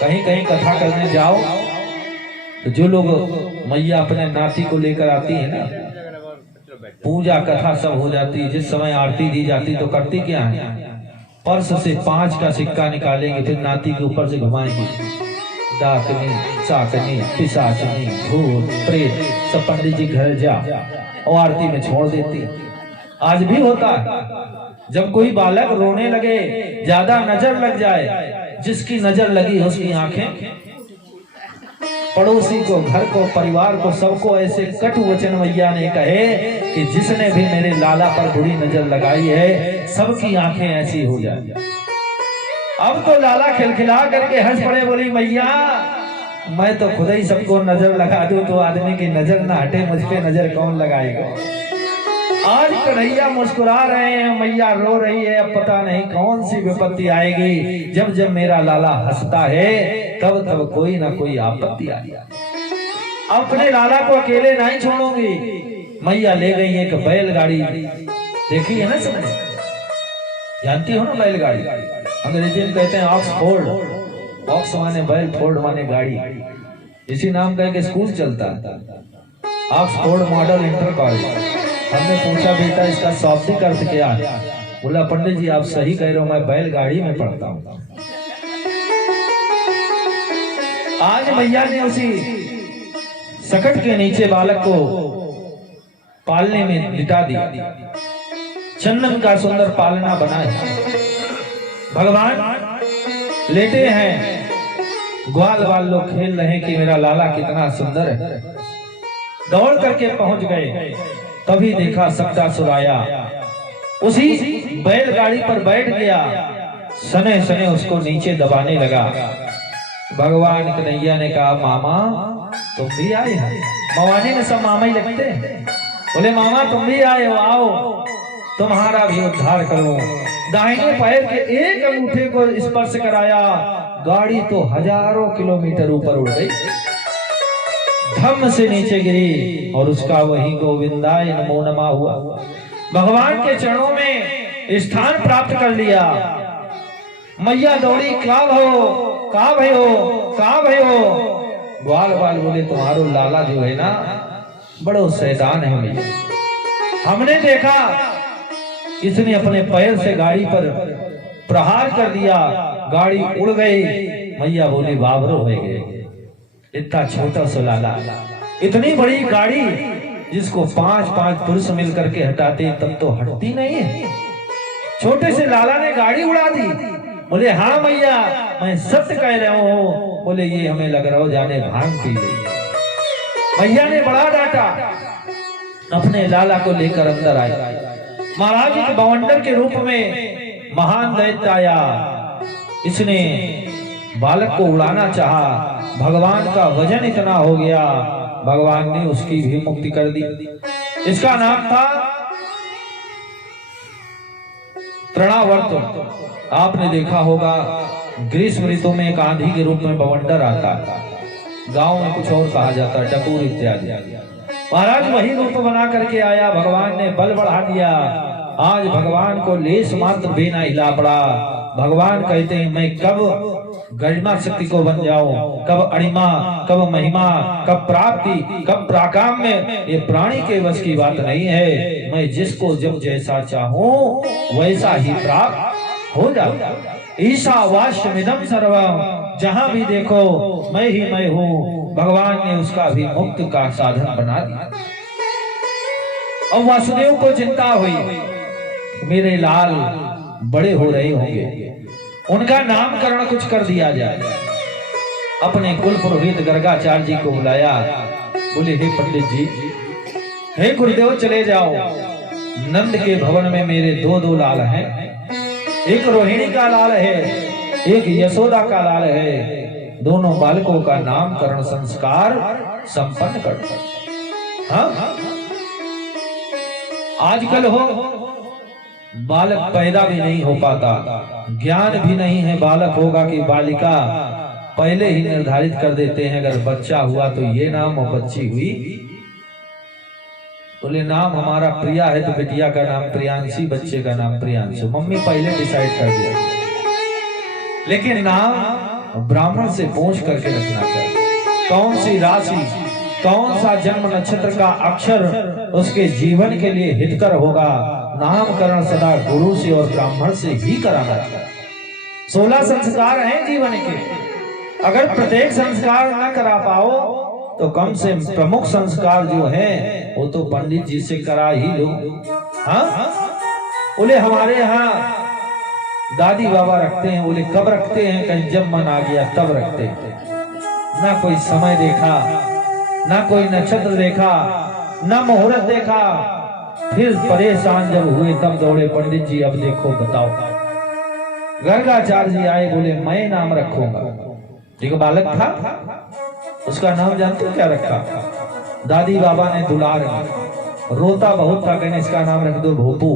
कहीं कहीं कथा करने जाओ तो जो लोग मैया अपने नाती को लेकर आती है ना, पूजा कथा सब हो जाती है। जिस समय आरती दी जाती तो करती क्या है, पर्स से 5 का सिक्का निकालेंगे, फिर नाती के ऊपर से घुमाएंगे, डाकनी, चाकनी, पिशाचनी, भूत प्रेत सब पंडित जी घर जा और आरती में छोड़ देती। आज भी होता है, जब कोई बालक रोने लगे, ज्यादा नजर लग जाए, जिसकी नजर लगी उसकी आंखें, पड़ोसी को, घर को, परिवार को, सबको ऐसे कटु वचन मैया ने कहे कि जिसने भी मेरे लाला पर बुरी नजर लगाई है सबकी आंखें ऐसी हो जाए। अब तो लाला खिलखिला करके हंस पड़े, बोली मैया मैं तो खुद ही सबको नजर लगा दूं तो आदमी की नजर ना हटे, मुझ पे नजर कौन लगाएगा। आज कन्हैया मुस्कुरा रहे हैं, मैया रो रही है। अब पता नहीं कौन सी विपत्ति आएगी। जब जब मेरा लाला हंसता है तब तब कोई ना कोई आपत्ति आ रही है। अपने लाला को अकेले नहीं छोड़ूंगी। मैया ले गई एक बैलगाड़ी, देखी है ना, समझ जानती हो ना बैलगाड़ी, अंग्रेजी में कहते हैं ऑक्सफोर्ड। ऑक्स माने बैल, फोर्ड माने गाड़ी। इसी नाम का एक स्कूल चलता है, ऑक्सफोर्ड मॉडल इंटर कॉलेज। हमने पूछा बेटा इसका शाब्दिक अर्थ क्या है? बोला पंडित जी आप सही कह रहे हो, मैं बैलगाड़ी में पढ़ता हूँ। आज मैया ने उसी सकट के नीचे बालक को पालने में लिटा दिया, चंदन का सुंदर पालना बनाया। भगवान लेटे हैं, ग्वाल बाल लोग खेल रहे हैं कि मेरा लाला कितना सुंदर है। दौड़ करके पहुंच गए, तभी देखा सक्तासुर आया, उसी बैलगाड़ी पर बैठ गया, सने सने उसको नीचे दबाने लगा। भगवान कन्हैया ने कहा मामा तुम भी आए हो। मवानी में सब मामा ही लगते हैं। बोले मामा तुम भी आए हो, आओ तुम्हारा भी उद्धार करो। दाहिने पैर के एक अंगूठे को स्पर्श कराया, गाड़ी तो हजारों किलोमीटर ऊपर उड़ गई, धम्म से नीचे गिरी और उसका वही गोविंदाय नमो नमः हुआ। भगवान के चरणों में स्थान प्राप्त कर लिया। मैया दौड़ी, कहाँ भयो, कहाँ भयो, कहाँ भयो। ग्वाल बाल बोले तुम्हारो लाला जो है ना बड़ो शैतान है मैया। हमने देखा इसने अपने पैर से गाड़ी पर प्रहार कर दिया, गाड़ी उड़ गई। मैया बोली बाबरो हो गए, इतना छोटा सा लाला, इतनी बड़ी गाड़ी जिसको 5-5 पुरुष मिलकर के हटाते तब तो हटती नहीं है, छोटे से लाला ने गाड़ी उड़ा दी। बोले हाँ मैया मैं सत्य कह रहा हूँ। बोले ये हमें लग रहा हो जाने भांग पी गई। मैया ने बड़ा डांटा, अपने लाला को लेकर अंदर आए। महाराज एक बवंडर के रूप में महान दैत्य आया, इसने बालक को उड़ाना चाहा, भगवान का वजन इतना हो गया, भगवान ने उसकी भी मुक्ति कर दी। इसका नाम था तृणावर्त। आपने देखा होगा ग्रीष्म ऋतु में एक आंधी के रूप में बवंडर आता है, गांव में कुछ और कहा जाता है टपूर इत्यादि। महाराज वही रूप बना करके आया, भगवान ने बल बढ़ा दिया। आज भगवान को लेस मात्र भी ना हिला पड़ा। भगवान कहते हैं मैं कब गरिमा शक्ति को बन जाऊं, कब अणिमा, कब महिमा, कब प्राप्ति, कब प्राकाम्य, ये प्राणी के वश की बात नहीं है। मैं जिसको जब जैसा चाहूं वैसा ही प्राप्त हो जाऊं। ईशावास्यमिदं सर्वम, जहां भी देखो मैं ही मैं हूँ। भगवान ने उसका भी मुक्त का साधन बना दिया। अब वासुदेव को चिंता हुई, मेरे लाल बड़े हो रहे होंगे, उनका नामकरण कुछ कर दिया जाए। अपने कुल पुरोहित गर्गाचार्य जी को बुलाया, बोले हे पंडित जी, हे गुरुदेव चले जाओ, नंद के भवन में मेरे दो लाल हैं, एक रोहिणी का लाल है, एक यशोदा का लाल है। दोनों बालकों का नामकरण संस्कार संपन्न कर दो। हाँ? आजकल हो बालक पैदा भी नहीं हो पाता, ज्ञान भी नहीं है बालक होगा कि बालिका, पहले ही निर्धारित कर देते हैं अगर बच्चा हुआ तो ये नाम और बच्ची हुई बोले नाम हमारा प्रिया है तो बिटिया का नाम प्रियांशी, बच्चे का नाम प्रियांशु। मम्मी पहले डिसाइड कर दिया, लेकिन नाम ब्राह्मण से पूछ करके रखना चाहिए। कौन सी राशि, कौन सा जन्म नक्षत्र का अक्षर उसके जीवन के लिए हितकर होगा, नामकरण सदा गुरु से और ब्राह्मण से ही कराना चाहिए। 16 संस्कार हैं जीवन के, अगर प्रत्येक संस्कार न करा पाओ तो कम से प्रमुख संस्कार जो है वो तो पंडित जी से करा ही लो। हाँ, बोले हमारे यहाँ दादी बाबा रखते हैं। बोले कब रखते हैं? कहीं जब मन आ गया तब रखते हैं। ना कोई समय देखा, ना कोई नक्षत्र देखा, ना मुहूर्त देखा। फिर परेशान जब हुए तब दौड़े पंडित जी, अब देखो बताओ। गर्गाचार्य जी आए, बोले मैं नाम रखूंगा। एक बालक था, उसका नाम जानते हो क्या रखा? दादी बाबा ने दुलार, रोता बहुत था, कहने इसका नाम रख दो भोपू।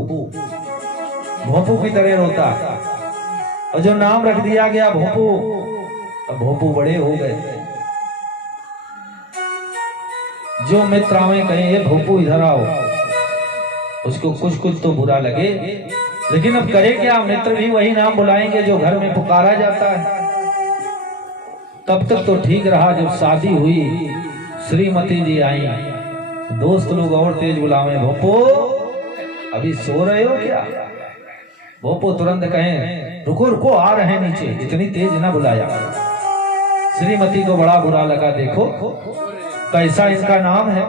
भोपू की तरह रोता, और जो नाम रख दिया गया भोपू। अब भोपू बड़े हो गए। जो मित्र आवे कहे ये भोपू इधर आओ, उसको कुछ कुछ तो बुरा लगे, लेकिन अब करे क्या? मित्र भी वही नाम बुलाएंगे जो घर में पुकारा जाता है। तब तक तो ठीक रहा। जब शादी हुई, श्रीमती जी आई, दोस्त लोग और तेज बुलावे, भोपो अभी सो रहे हो क्या? भोपो तुरंत कहें रुको रुको आ रहे हैं नीचे, इतनी तेज ना बुलाया। श्रीमती को बड़ा बुरा लगा, देखो कैसा इनका नाम है।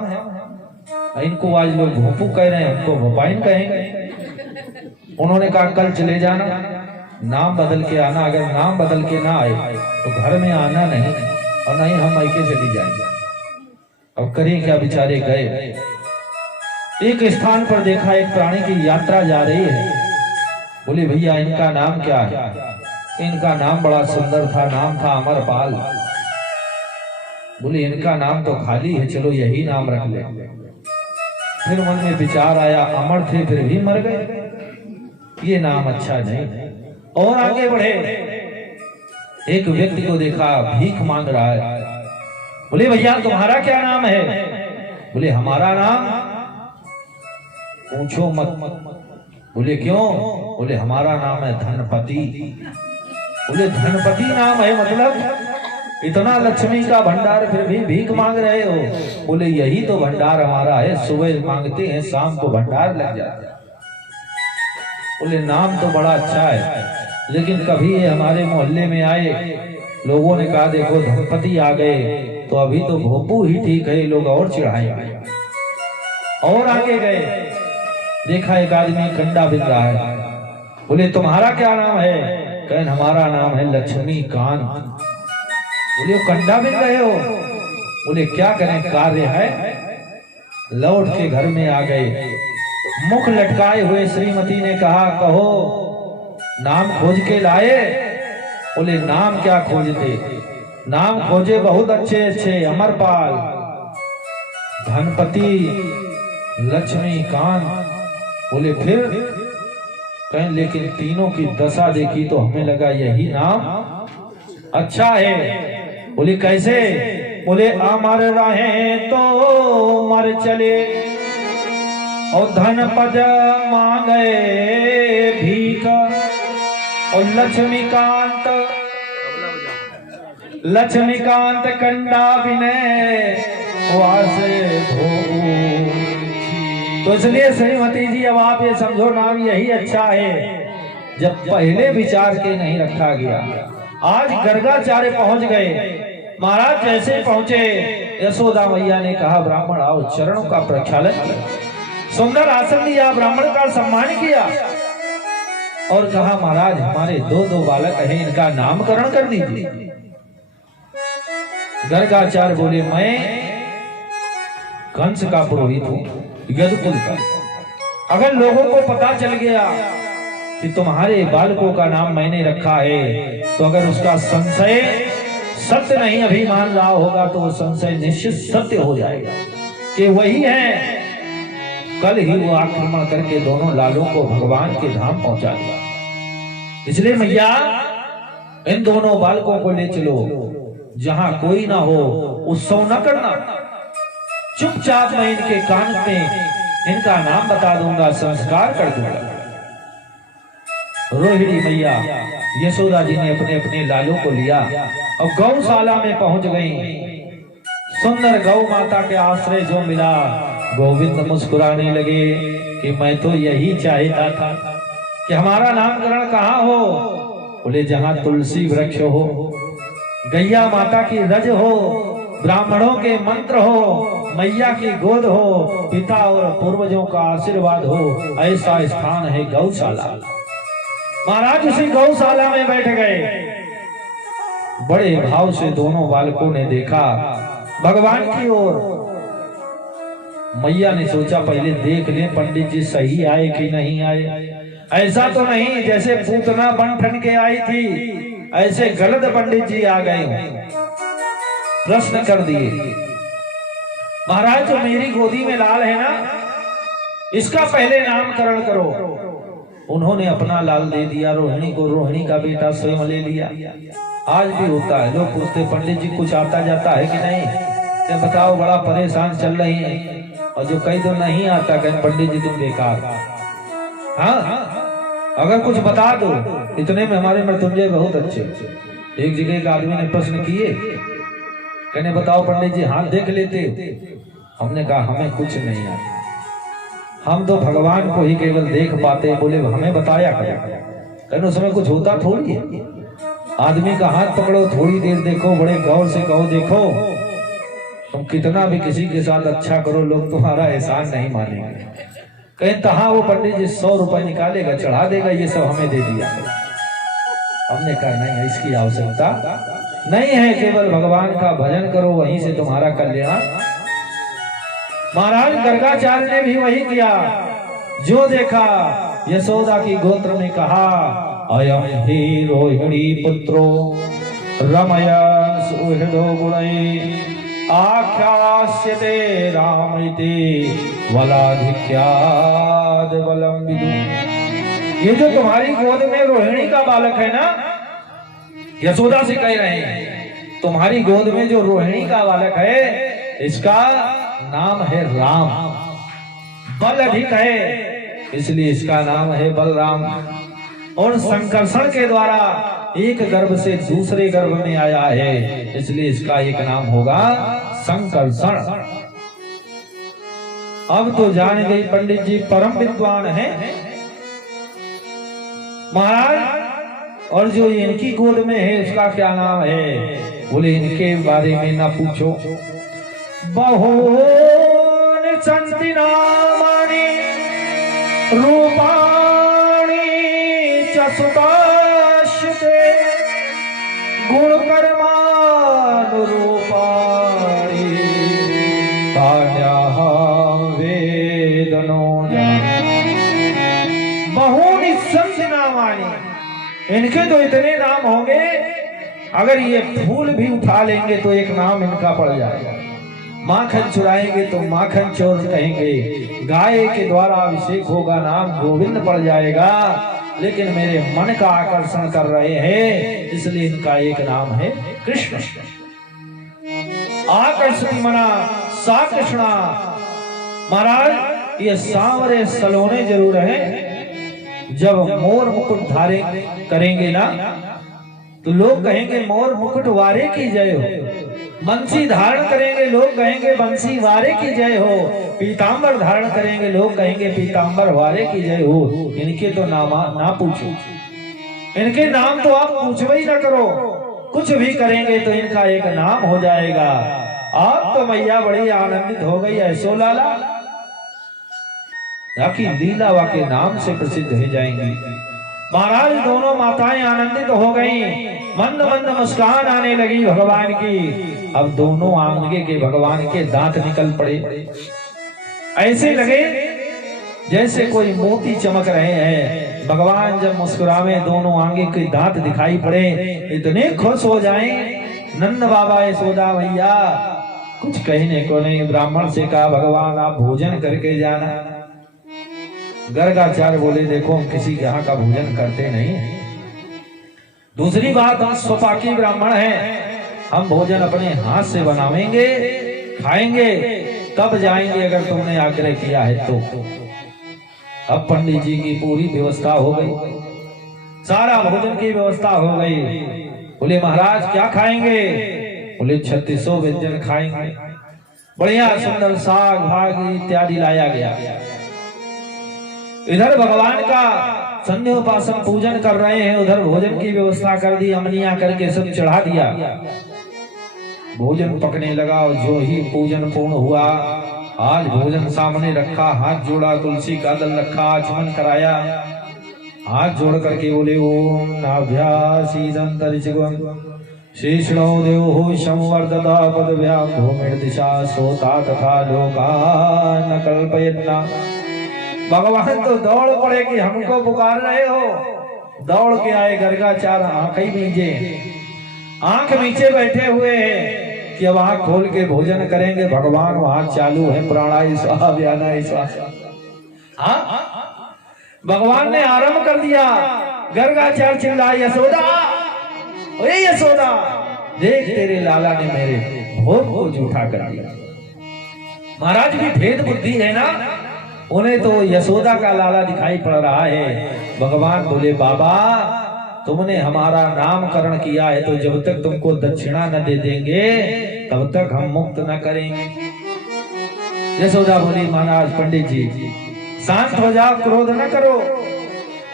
इनको आज लोग भोपू कह रहे हैं, हमको भोपाइन कहेंगे। उन्होंने कहा कल चले जाना, नाम बदल के आना। अगर नाम बदल के ना आए तो घर में आना नहीं, और नहीं हम मायके चली जाएंगे। अब करें क्या? बेचारे गए। एक स्थान पर देखा एक प्राणी की यात्रा जा रही है। बोले भैया इनका नाम क्या है? इनका नाम बड़ा सुंदर था, नाम था अमरपाल। बोले इनका नाम तो खाली है, चलो यही नाम रख ले। फिर मन में विचार आया, अमर थे फिर भी मर गए, ये नाम अच्छा नहीं। और आगे बढ़े, एक व्यक्ति को देखा भीख मांग रहा है। बोले भैया तुम्हारा क्या नाम है? बोले हमारा नाम पूछो मत। बोले क्यों? बोले हमारा नाम है धनपति। बोले धनपति नाम है, मतलब इतना लक्ष्मी का भंडार फिर भी भीख मांग रहे हो? बोले यही तो भंडार हमारा है, सुबह मांगते हैं शाम को भंडार लग जाता है। बोले नाम तो बड़ा अच्छा है, लेकिन कभी ये हमारे मोहल्ले में आए, लोगों ने कहा देखो धनपति आ गए, तो अभी तो भोपू ही ठीक है, लोग और चिढ़ाएंगे। और आगे गए, देखा एक आदमी कंडा बिन रहा है। बोले तुम्हारा क्या नाम है? कहन हमारा नाम है लक्ष्मीकांत। बोले कंडा बिन रहे हो? बोले क्या करें, कार्य है। लौट के घर में आ गए, मुख लटकाए हुए श्रीमती ने कहा कहो नाम खोज के लाए? बोले नाम क्या खोजते, नाम खोजे बहुत अच्छे अच्छे, अमरपाल, धनपति, लक्ष्मीकांत। बोले फिर? कहें लेकिन तीनों की दशा देखी तो हमें लगा यही नाम अच्छा है। बोले कैसे? बोले अमर रहे तो मर चले, और धनपद मांगे भीख, और लक्ष्मीकांत कंडा बिने वासे भोगू। तो इसलिए श्रीमती जी अब आप ये समझो नाम यही अच्छा है, जब पहले विचार के नहीं रखा गया। आज गर्गाचार्य पहुंच गए। महाराज जैसे पहुंचे, यशोदा मैया ने कहा ब्राह्मण आओ, चरणों का प्रक्षालन किया, सुंदर आसन दिया, ब्राह्मण का सम्मान किया, और कहा महाराज हमारे दो बालक हैं, इनका नामकरण कर दीजिए। गर्गाचार्य बोले मैं कंस का पुरोहित हूं, यदुकुल का। अगर लोगों को पता चल गया कि तुम्हारे बालकों का नाम मैंने रखा है, तो अगर उसका संशय सत्य नहीं अभी मान रहा होगा, तो वो संशय निश्चित सत्य हो जाएगा कि वही है। कल ही वो आक्रमण करके दोनों लालों को भगवान के धाम पहुंचा दिया। इसलिए मैया इन दोनों बालकों को ले चलो, जहां कोई ना हो उत्सव न करना, चुपचाप मैं इनके कान में इनका नाम बता दूंगा, संस्कार कर दूंगा। रोहिणी मैया यशोदा जी ने अपने अपने लालों को लिया और गौशाला में पहुंच गई। सुंदर गौ माता के आश्रय जो मिला, गोविंद मुस्कुराने लगे कि मैं तो यही चाहता था कि हमारा नामकरण कहाँ हो। बोले जहां तुलसी वृक्ष हो, गैया माता की रज हो, ब्राह्मणों के मंत्र हो, मैया की गोद हो, पिता और पूर्वजों का आशीर्वाद हो, ऐसा स्थान है गौशाला। महाराज उसी गौशाला में बैठ गए। बड़े भाव से दोनों बालकों ने देखा भगवान की ओर। मैया ने सोचा पहले देख ले पंडित जी सही आए कि नहीं आए। ऐसा तो नहीं जैसे पूतना बन ठन के आई थी, ऐसे गलत पंडित जी आ गए। प्रश्न कर दिए, महाराज जो मेरी गोदी में लाल है ना, इसका पहले नामकरण करो। उन्होंने अपना लाल दे दिया रोहिणी को, रोहिणी का बेटा स्वयं ले लिया। आज भी होता है, लोग पूछते पंडित जी कुछ आता जाता है कि नहीं, तो बताओ बड़ा परेशान चल रही है। और जो कहीं तो नहीं आता कहीं पंडित जी तुम बेकार। हाँ, अगर कुछ बता दो। इतने में हमारे मृत्युंजय बहुत अच्छे। एक जगह एक आदमी ने प्रश्न किए, कहने बताओ पंडित जी हाथ देख लेते। हमने कहा हमें कुछ नहीं आता, हम तो भगवान को ही केवल देख पाते। बोले हमें बताया करो। कहने उसमें कुछ होता थोड़ी है, आदमी का हाथ पकड़ो, थोड़ी देर देखो, बड़े गौर से कहो देखो। तुम कितना भी किसी के साथ अच्छा करो, लोग तुम्हारा एहसान नहीं मानेंगे। कहीं तहा वो पंडित जी 100 रुपए निकालेगा, चढ़ा देगा, ये सब हमें दे दिया। हमने कहा नहीं, इसकी आवश्यकता नहीं है, केवल भगवान का भजन करो, वहीं से तुम्हारा कल्याण। महाराज गर्गाचार्य ने भी वही किया। जो देखा यशोदा की गोत्र में कहा अयम ही रोहिणी पुत्रो रमया सुहृदो गुणै आख्यास्यते रामैते वलाधिक्याद बलम विदु। ये जो तुम्हारी गोद में रोहिणी का बालक है ना, यशोदा से कह रहे हैं तुम्हारी गोद में जो रोहिणी का बालक है, इसका नाम है राम। बल अधिक है इसलिए इसका नाम है बलराम। और संकर्षण के द्वारा एक गर्भ से दूसरे गर्भ में आया है, इसलिए इसका एक नाम होगा संकर्षण। अब तो जान गई पंडित जी परम विद्वान हैं महाराज। और जो इनकी गोद में है उसका क्या नाम है? बोले इनके बारे में ना पूछो। बहूनि सन्ति नामानि रूपाणि च सुताश्रुते गुणकर्मानुरूपाणि तान्याहं वेदनो बहूनि सन्ति नामानि। इनके तो इतने नाम होंगे, अगर ये फूल भी उठा लेंगे तो एक नाम इनका पड़ जाएगा। माखन चुराएंगे तो माखन चोर कहेंगे, गाय के द्वारा अभिषेक होगा नाम गोविंद पड़ जाएगा। लेकिन मेरे मन का आकर्षण कर रहे हैं, इसलिए इनका एक नाम है कृष्ण। आकर्षति मना सा कृष्णा। महाराज ये सांवरे सलोने जरूर हैं। जब मोर मुकुट धारे करेंगे ना तो लोग कहेंगे मोर मुकुट वारे की जय हो। बंसी धारण करेंगे लोग कहेंगे बंसी वारे की जय हो। पीतांबर धारण करेंगे लोग कहेंगे पीतांबर वारे की जय हो। इनके तो नाम ना पूछो, इनके नाम तो आप पूछो ही ना करो। कुछ भी करेंगे तो इनका एक नाम हो जाएगा। आप तो मैया बड़ी आनंदित हो गई ऐसो लाला, ताकि लीलावा के नाम से प्रसिद्ध हो जाएंगी। महाराज दोनों माताएं आनंदित हो गईं, मंद मंद मुस्कान आने लगी भगवान की। अब दोनों आंगे के भगवान के दांत निकल पड़े, ऐसे लगे जैसे कोई मोती चमक रहे हैं। भगवान जब मुस्कुरावे दोनों आंगे के दांत दिखाई पड़े, इतने खुश हो जाएं। नंद बाबा यशोदा भैया कुछ कहने को नहीं। ब्राह्मण से कहा भगवान आप भोजन करके जाना। गर्गाचार्य बोले देखो हम किसी यहाँ का भोजन करते नहीं। दूसरी बात हम स्वपाकी ब्राह्मण हैं, हम भोजन अपने हाथ से बनावेंगे खाएंगे तब जाएंगे अगर तुमने आग्रह किया है तो। अब पंडित जी की पूरी व्यवस्था हो गई, सारा भोजन की व्यवस्था हो गई। बोले महाराज क्या खाएंगे? बोले 3600 व्यंजन खाएंगे। बढ़िया सुंदर साग भाग इत्यादि लाया गया। इधर भगवान का संध्योपासन पूजन कर रहे हैं, उधर भोजन की व्यवस्था कर दी, अमनिया करके सब चढ़ा दिया। भोजन पकने लगा और जो ही पूजन पूर्ण हुआ, आज भोजन सामने रखा, हाथ जोड़ा, तुलसी का दल रखा, आचमन कराया, हाथ जोड़ करके बोले ओम नाभ्यासीदंतरिचिगं शीर्षणो देवो संवर्धता पदव्याभो दिशा श्रोता तथा लोका न कल्पयन्ना। भगवान तो दौड़ पड़े कि हमको पुकार रहे हो। दौड़ के आए, गर्गाचार्य आंखें मीचे, आंख नीचे बैठे हुए हैं कि अब आंख खोल के भोजन करेंगे। भगवान वहां चालू है, प्राणायाम स्वाहा व्यानाय स्वाहा। हाँ, भगवान ने आरंभ कर दिया। गर्गाचार्य चिल्लाए यशोदा, ओए यशोदा, देख तेरे लाला ने मेरे भोग को झूठा कर दिया। महाराज की भेद बुद्धि है ना, उन्हें तो यशोदा का लाला दिखाई पड़ रहा है। भगवान बोले बाबा, तुमने हमारा नामकरण किया है, तो जब तक तुमको दक्षिणा न दे देंगे तब तक हम मुक्त न करेंगे। यशोदा बोली महाराज पंडित जी शांत हो जाओ, क्रोध न करो,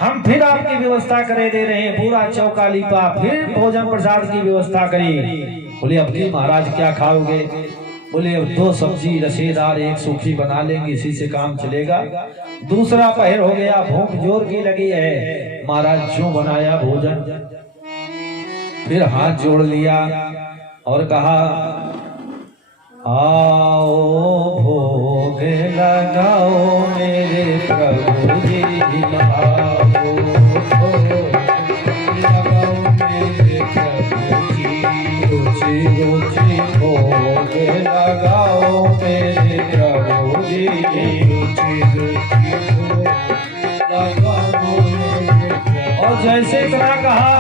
हम फिर आपकी व्यवस्था करे दे रहे हैं। पूरा चौका लीपा, फिर भोजन प्रसाद की व्यवस्था करी। बोले अब की महाराज क्या खाओगे? बोले अब 2 सब्जी रसेदार, 1 सूखी बना लेंगे, इसी से काम चलेगा। दूसरा पहर हो गया, भूख जोर की लगी है। महाराज जो बनाया भोजन, फिर हाथ जोड़ लिया और कहा आओ भोग लगाओ मेरे प्रभु जी, आओ लगाओ मेरे प्रभु जी, रुचि रुचि भोग लगाओ मेरे प्रभु जी, रुचि रुचि भोग लगाओ मेरे प्रभु। और जैसे इतना कहा,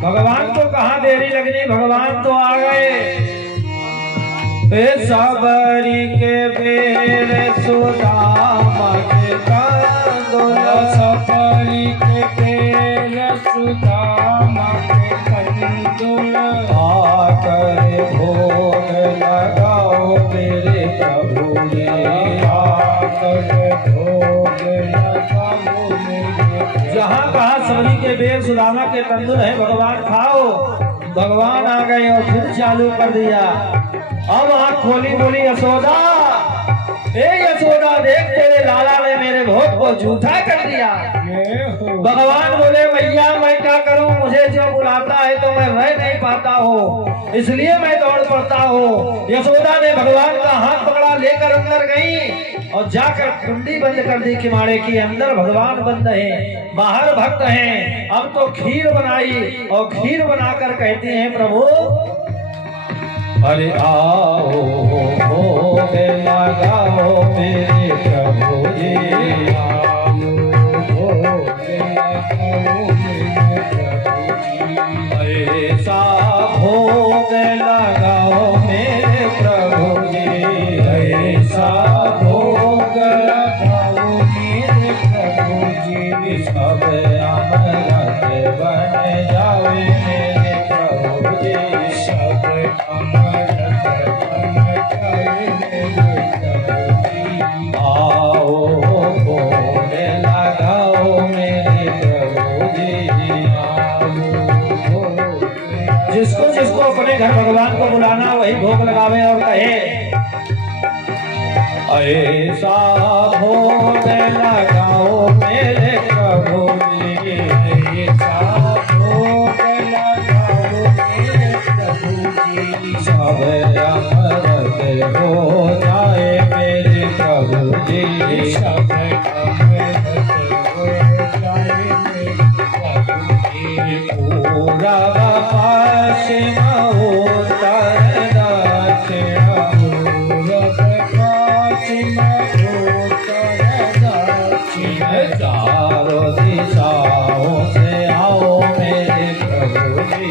भगवान को कहाँ देरी लगनी, भगवान तो आ गए। सबरी के बेर सुदामा के कंदुल, सबरी के बेर सुदामा के कंदुल, आकर भोग लगाओ मेरे प्रभु जी, आकर भोग लगाओ मेरे। जहाँ कहा सबरी के बेर सुदामा के कंदुल है, भगवान खाओ। भगवान आ गए और फिर चालू कर दिया। अब आँख खोली, बोली यशोदा, ए यशोदा देख तेरे लाला ने मेरे भोग को झूठा कर दिया। भगवान बोले भैया मैं क्या करूं, मुझे जो बुलाता है तो मैं रह नहीं पाता हूँ, इसलिए मैं दौड़ पड़ता हूँ। यशोदा ने भगवान का हाथ पकड़ा, लेकर अंदर गई और जाकर कुंडी बंद कर दी किमाड़े की। अंदर भगवान बंद है, बाहर भक्त हैं। अब तो खीर बनाई और खीर बनाकर कहती हैं प्रभु अरे आओ भोग लगाओ मेरे प्रभु जी, आओ भोग लगाओ मेरे प्रभु जी, ऐसा भोग लगाओ मेरे प्रभु जी, ऐसा भोग लगाओ मेरे प्रभु जी, सब अमृत बन जावे मेरे प्रभु जी, सब आओ भोग लगाओ मेरे प्रभु जी, जिसको जिसको अपने घर भगवान को बुलाना वही भोग लगावे और कहे ऐसा भोग लगाओ मेरे प्रभु जी, ऐसा भोग लगाओ मेरे प्रभु जी, सब अमृत हो जाए मेरे प्रभु जी, सब अमृत हो जाए मेरे प्रभु जी, पूरा पश्चिम उत्तर दक्षिण, पूरा पश्चिम उत्तर दक्षिण, चारों दिशाओं से आओ मेरे प्रभु जी,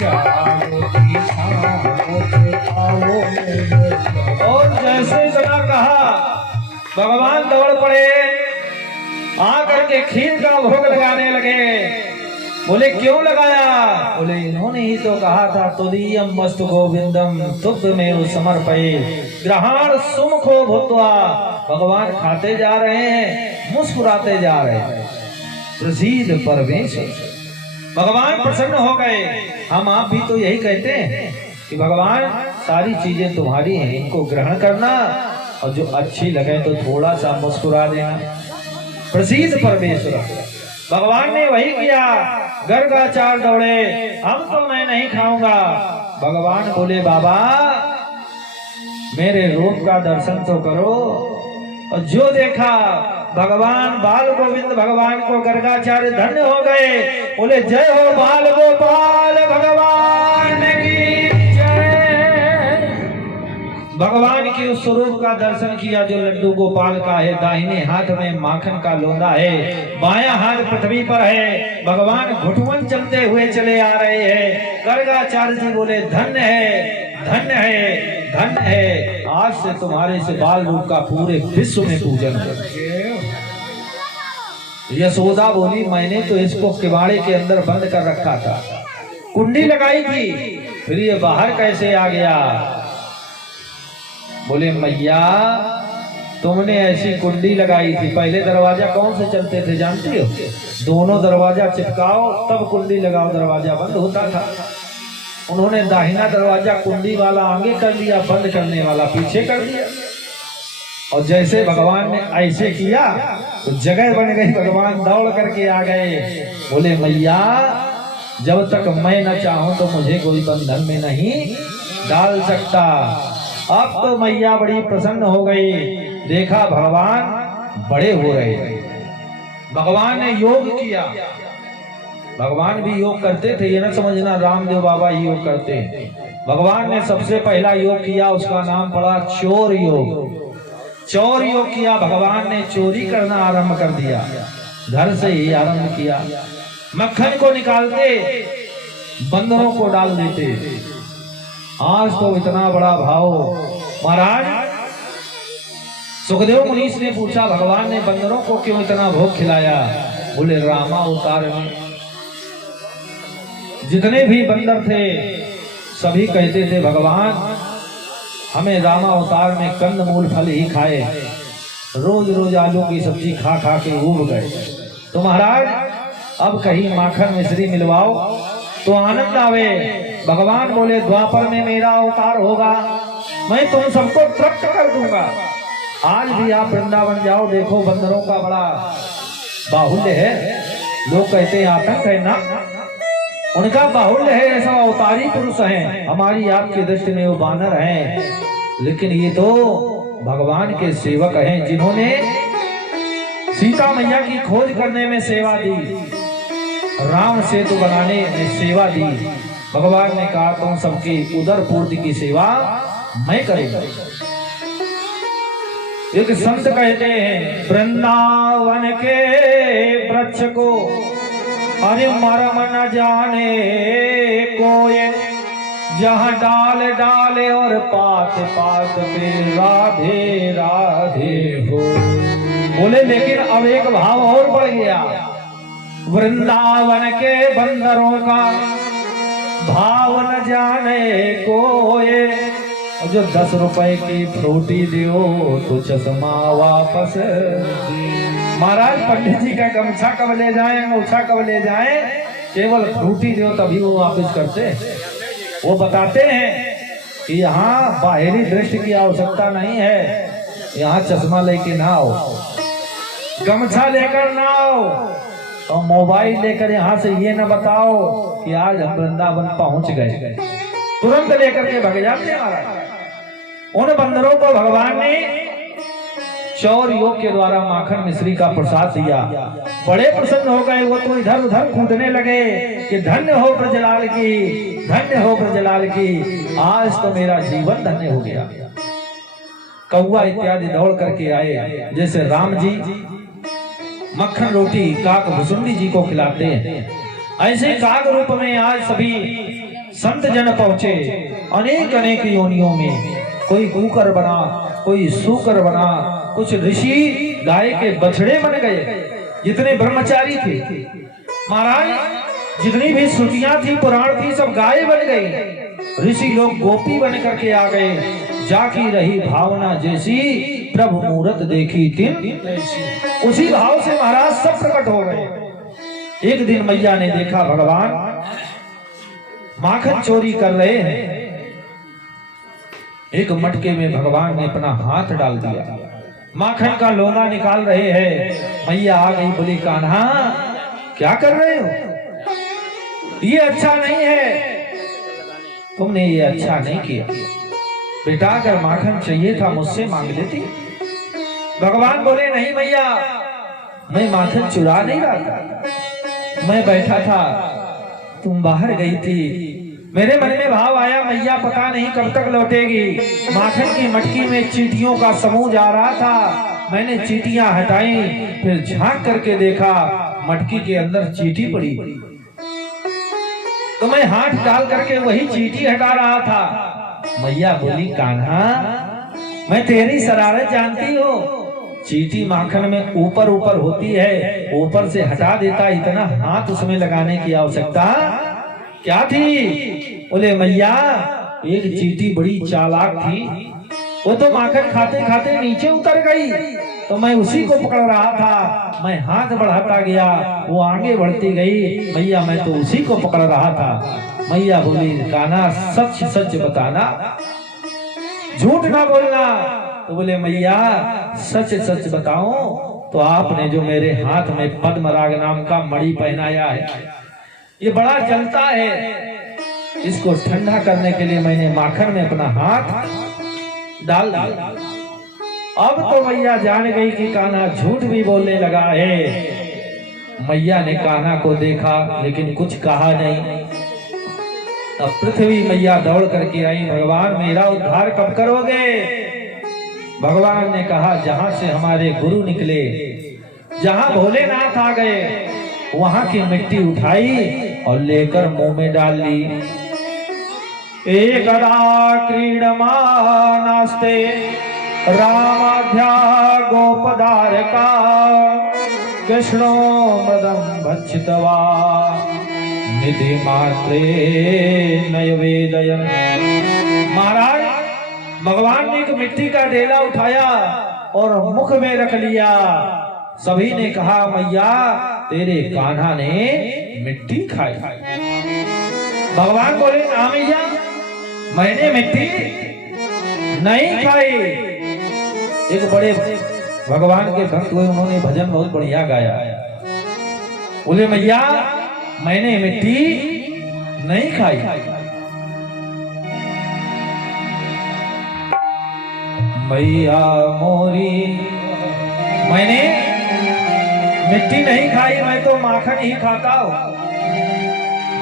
चारों दिशाओं से आओ मेरे प्रभु। और जैसे जना कहा भगवान दौड़ पड़े, आकर के खीर का भोग लगाने लगे। बोले क्यों लगाया? बोले इन्होंने ही तो कहा था तुदीयम वस्तु गोविंदम तुभ्यमेव समर्पये ग्रहण सुमुखो भूत्वा। भगवान खाते जा रहे हैं, मुस्कुराते जा रहे हैं। प्रसीद परमेश्वर। भगवान प्रसन्न हो गए। हम आप भी तो यही कहते हैं कि भगवान सारी चीजें तुम्हारी हैं, इनको ग्रहण करना और जो अच्छी लगे तो थोड़ा सा मुस्कुरा देना। प्रसीद परमेश्वर। भगवान ने वही किया। गर्गाचार दौड़े, हम तो मैं नहीं खाऊंगा। भगवान बोले बाबा मेरे रूप का दर्शन तो करो। और जो देखा भगवान बाल गोविंद भगवान को गर्गाचार्य धन्य हो गए। बोले जय हो बाल गोपाल भगवान की जय। भगवान के उस स्वरूप का दर्शन किया जो लड्डू गोपाल का है। दाहिने हाथ में माखन का लोंदा है, बायां हाथ पृथ्वी पर है। भगवान घुटवन चलते हुए चले आ रहे हैं। गर्गाचार्य जी बोले धन्य है, धन्य है, धन्य है। आज से तुम्हारे से बाल रूप का पूरे विश्व में पूजन कर। यशोदा बोली मैंने तो इसको किवाड़े के अंदर बंद कर रखा था, कुंडी लगाई थी, फिर ये बाहर कैसे आ गया? बोले मैया तुमने ऐसी कुंडी लगाई थी। पहले दरवाजा कौन से चलते थे जानती हो? दोनों दरवाजा चिपकाओ तब कुंडी लगाओ, दरवाजा बंद होता था। उन्होंने दाहिना दरवाजा कुंडी वाला आगे कर दिया, बंद करने वाला पीछे कर दिया। और जैसे भगवान ने ऐसे किया तो जगह बन गई। भगवान दौड़ करके आ गए। बोले मैया जब तक मैं न चाहूं तो मुझे कोई बंधन में नहीं डाल सकता। अब तो मैया बड़ी प्रसन्न हो गई। देखा भगवान बड़े हो रहे। भगवान ने योग किया। भगवान भी योग करते थे, ये ना समझना रामदेव बाबा ही योग करते हैं। भगवान ने सबसे पहला योग किया, उसका नाम पड़ा चोर योग। चोर योग किया। भगवान ने चोरी करना आरंभ कर दिया, घर से ही आरंभ किया। मक्खन को निकालते बंदरों को डाल देते। आज तो इतना बड़ा भाव। महाराज सुखदेव मुनीष ने पूछा भगवान ने बंदरों को क्यों इतना भोग खिलाया? बोले रामा अवतार में जितने भी बंदर थे सभी कहते थे भगवान हमें रामा अवतार में कंद मूल फल ही खाए। रोज रोज आलू की सब्जी खा खा के उब गए। तो महाराज अब कहीं माखन मिश्री मिलवाओ तो आनंद आवे। भगवान बोले द्वापर में मेरा अवतार होगा, मैं तुम सबको तृप्त कर दूंगा। आज भी आप वृंदावन जाओ, देखो बंदरों का बड़ा बाहुल्य है। लोग कहते हैं आतंक है ना, उनका बाहुल्य है। ऐसा अवतारी पुरुष हैं। हमारी आपकी दृष्टि में वो बानर हैं, लेकिन ये तो भगवान के सेवक हैं जिन्होंने सीता मैया की खोज करने में सेवा दी, राम सेतु बनाने में सेवा दी। भगवान ने कहा तुम सबकी उदर पूर्ति की सेवा मैं करूंगा। एक संत कहते हैं वृंदावन के वृक्ष को अरे मरम न जाने कोई, जहाँ डाल डाले और पात पात पे राधे राधे हो। बोले लेकिन अब एक भाव और बढ़ गया। वृंदावन के बंदरों का भाव न जाने कोई, जो 10 रुपए की फ्रूटी दियो तो चश्मा वापस। महाराज पंडित जी का गमछा कब ले जाए, अंगूछा कब ले जाए, केवल फ्रूटी दियो तभी वो वापस करते। वो बताते हैं कि यहाँ बाहरी दृष्टि की आवश्यकता नहीं है, यहाँ चश्मा लेके ना आओ, गमछा लेकर ना आओ, और मोबाइल लेकर यहाँ से ये न बताओ कि आज हम वृंदावन पहुंच गए। तुरंत लेकर के भग जाते हैं महाराज। उन बंदरों को भगवान ने चौर योग के द्वारा माखन मिश्री का प्रसाद दिया। बड़े प्रसन्न हो गए। वो तो इधर उधर कूदने लगे कि धन्य हो ब्रजलाल की, धन्य हो ब्रजलाल की, आज तो मेरा जीवन धन्य हो गया। कौवा इत्यादि दौड़ करके आए। जैसे राम जी मक्खन रोटी काक भुसुंडी जी को खिलाते हैं, ऐसे काक रूप में आज सभी संत जन पहुंचे। अनेक अनेक योनियों में, कोई कुकर बना, कोई सूकर बना, कुछ ऋषि गाय के बछड़े बन गए। जितने ब्रह्मचारी थे महाराज, जितनी भी श्रुतियां थी, पुराण थी, सब गाय बन गई। ऋषि लोग गोपी बन करके आ गए। जाकी रही भावना जैसी, प्रभु मूरत देखी तिन। उसी भाव से महाराज सब प्रकट हो गए। एक दिन मैया ने देखा भगवान माखन चोरी कर रहे हैं। एक मटके में भगवान ने अपना हाथ डाल दिया, माखन का लोना निकाल रहे हैं। मैया आ गई, बोली कान्हा क्या कर रहे हो, ये अच्छा नहीं है, तुमने ये अच्छा नहीं किया। बेटा अगर माखन चाहिए था मुझसे मांग लेती। भगवान बोले नहीं मैया, मैं माखन चुरा नहीं रहा था, मैं बैठा था, तुम बाहर गई थी, मेरे मन में भाव आया मैया पता नहीं कब तक लौटेगी। माखन की मटकी में चींटियों का समूह जा रहा था, मैंने चींटियां हटाई, फिर झांक करके देखा मटकी के अंदर चींटी पड़ी, तो मैं हाथ डाल करके वही चींटी हटा रहा था। मैया बोली कान्हा मैं तेरी शरारत जानती हूँ, चींटी माखन में ऊपर ऊपर होती है, ऊपर से हटा देता, इतना हाथ उसमें लगाने की आवश्यकता क्या थी। बोले मैया एक चींटी बड़ी चालाक थी, वो तो माखन खाते खाते नीचे उतर गई, तो मैं उसी को पकड़ रहा था, मैं हाथ बढ़ाता गया, वो आगे बढ़ती गई, मैया मैं तो उसी को पकड़ रहा था। मैया बोली कान्हा सच सच बताना, झूठ ना बोलना। तो बोले मैया सच सच बताऊं तो आपने जो मेरे हाथ में पद्मराग नाम का मणि पहनाया है, ये बड़ा जलता है, इसको ठंडा करने के लिए मैंने माखन में अपना हाथ डाल दिया। अब तो मैया जान गई कि कान्हा झूठ भी बोलने लगा है। मैया ने कान्हा को देखा लेकिन कुछ कहा नहीं। अब पृथ्वी मैया दौड़ करके आई, भगवान मेरा उद्धार कब करोगे। भगवान ने कहा जहां से हमारे गुरु निकले, जहां भोलेनाथ आ गए, वहां की मिट्टी उठाई और लेकर मुंह में डाल ली। एकदा क्रीडमानास्ते रामाध्या गोपधारका कृष्णो मदं भक्षितवा निधि मात्रे नैवेदयन्। महाराज भगवान ने एक मिट्टी का ढेला उठाया और मुख में रख लिया। सभी ने कहा मैया तेरे कान्हा ने मिट्टी खाई। भगवान बोले ना मैया मैंने मिट्टी नहीं खाई। एक बड़े भगवान के भक्त हुए, उन्होंने भजन बहुत बढ़िया गाया। बोले मैया मैंने मिट्टी नहीं खाई। मैया मोरी मैंने मिट्टी नहीं खाई, मैं तो माखन ही खाता हूँ,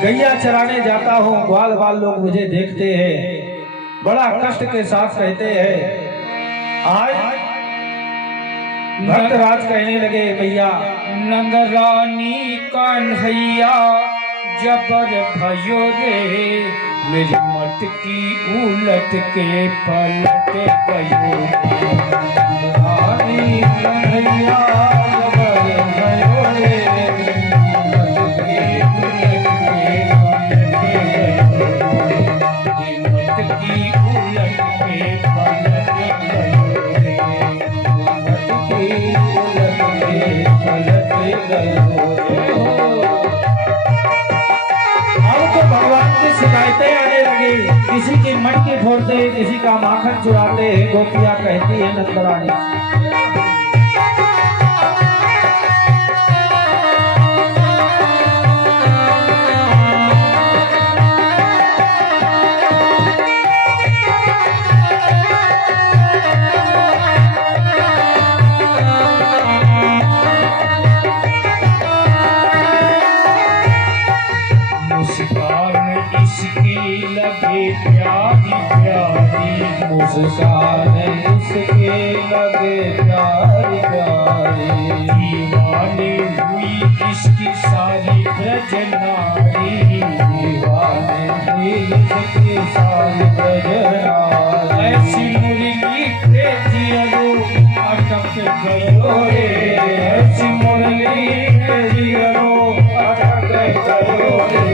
गैया चराने जाता हूँ, ग्वाल बाल लोग मुझे देखते हैं, बड़ा कष्ट के साथ रहते हैं। आज भक्तराज कहने लगे भैया नंदरानी कन्हैया जबर भयो रे, मेरी मटकी उलट के पलट गयो। नंदरानी कन्हैया जबर भयो रे, मटकी उलट के पलट गयो रे, मटकी उलट के पलट गयो रे। अब तो भगवान की शिकायतें आने लगी, किसी की मटकी फोड़ते, किसी का माखन चुराते हैं। गोपियां कहती है नंदरानी मुस्कान इसके लगे प्यारी प्यारी, दीवानी हुई इसकी सारी ब्रजनारी, दीवाने हुई इसकी सारी ब्रजनारी। ऐसी मुरली पे जियो अटक गयो रे, ऐसी मुरली पे जियो अटक गयो रे,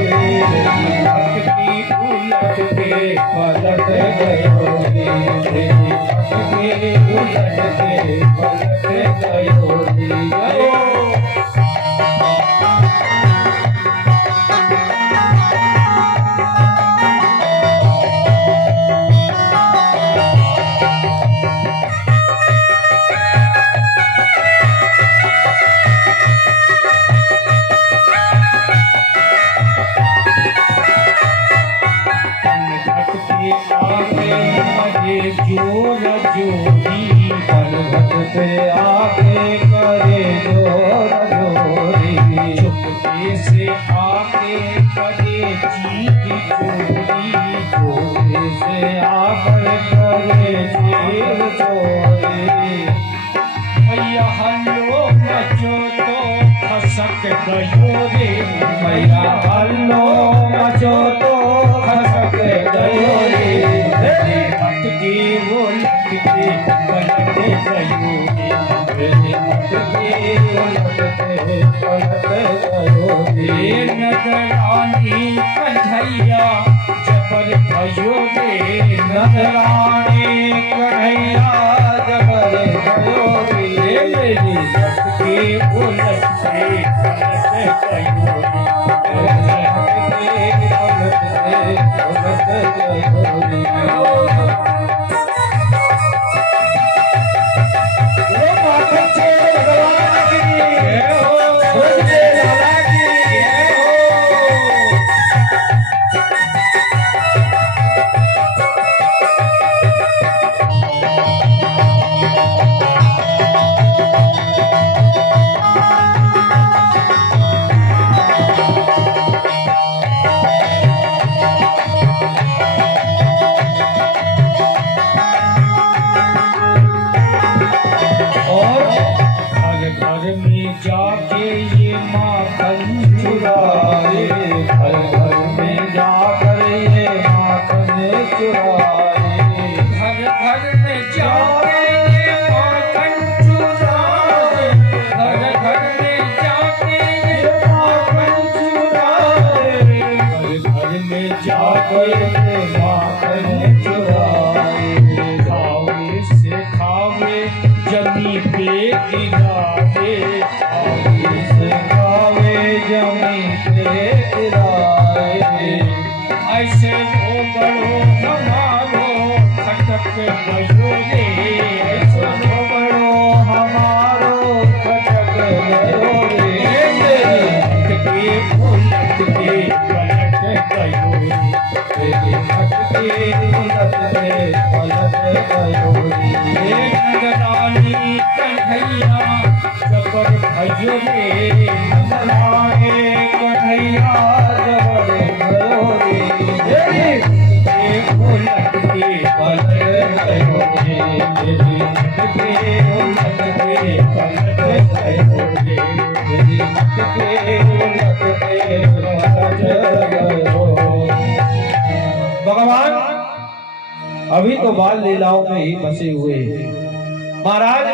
मटकी उलट के पलट गयो रे, मटकी उलट के पलट गयो रे। पे आके करे जोर जोरी, चुपके से आके करे चीख चोरी, चोरी से आके करे जीव चोरी। मैया हल्लो मचो तो खसक गयो रे, मैया हल्लो मचो तो खसक गयो रे, अटके वो लटके पलट गयो रे, मेरे अटके उलटते पलट गयो रे। ये नजरानी कन्हैया जबर भयो रे, नजरानी कन्हैया जबर भयो रे, मेरी अटके वो लटके पलट गयो रे, घर में जाके ये माखन चुराए, घर घर में जाकर ये माखन चुराए, घर घर में जाके ये माखन चुराए, घर घर में जाके ये माखन चुराए, घर घर में जाकर ये माखन चुराए, खावे से खावे जमी पे गिरावे, खावे से खावे जमी पे गिराए, ऐसे वो बड़ो हमारो खटक गयो रे, ऐसे वो बड़ो हमारो खटक गयो रे, लटके उलटके पलट गयो रे, तेरे अटके उलटते पलट गयो रे। ये नजरानी कन्हैया जबर भयो रे, नजराने कन्हैया जबर भयो रे, ये उलटके पलट गयो रे, तेरे अटके उलटते पलट गयो रे, तेरे अटके उलटते पलट गयो। भगवान अभी तो बाल लीलाओं में ही फंसे हुए हैं। महाराज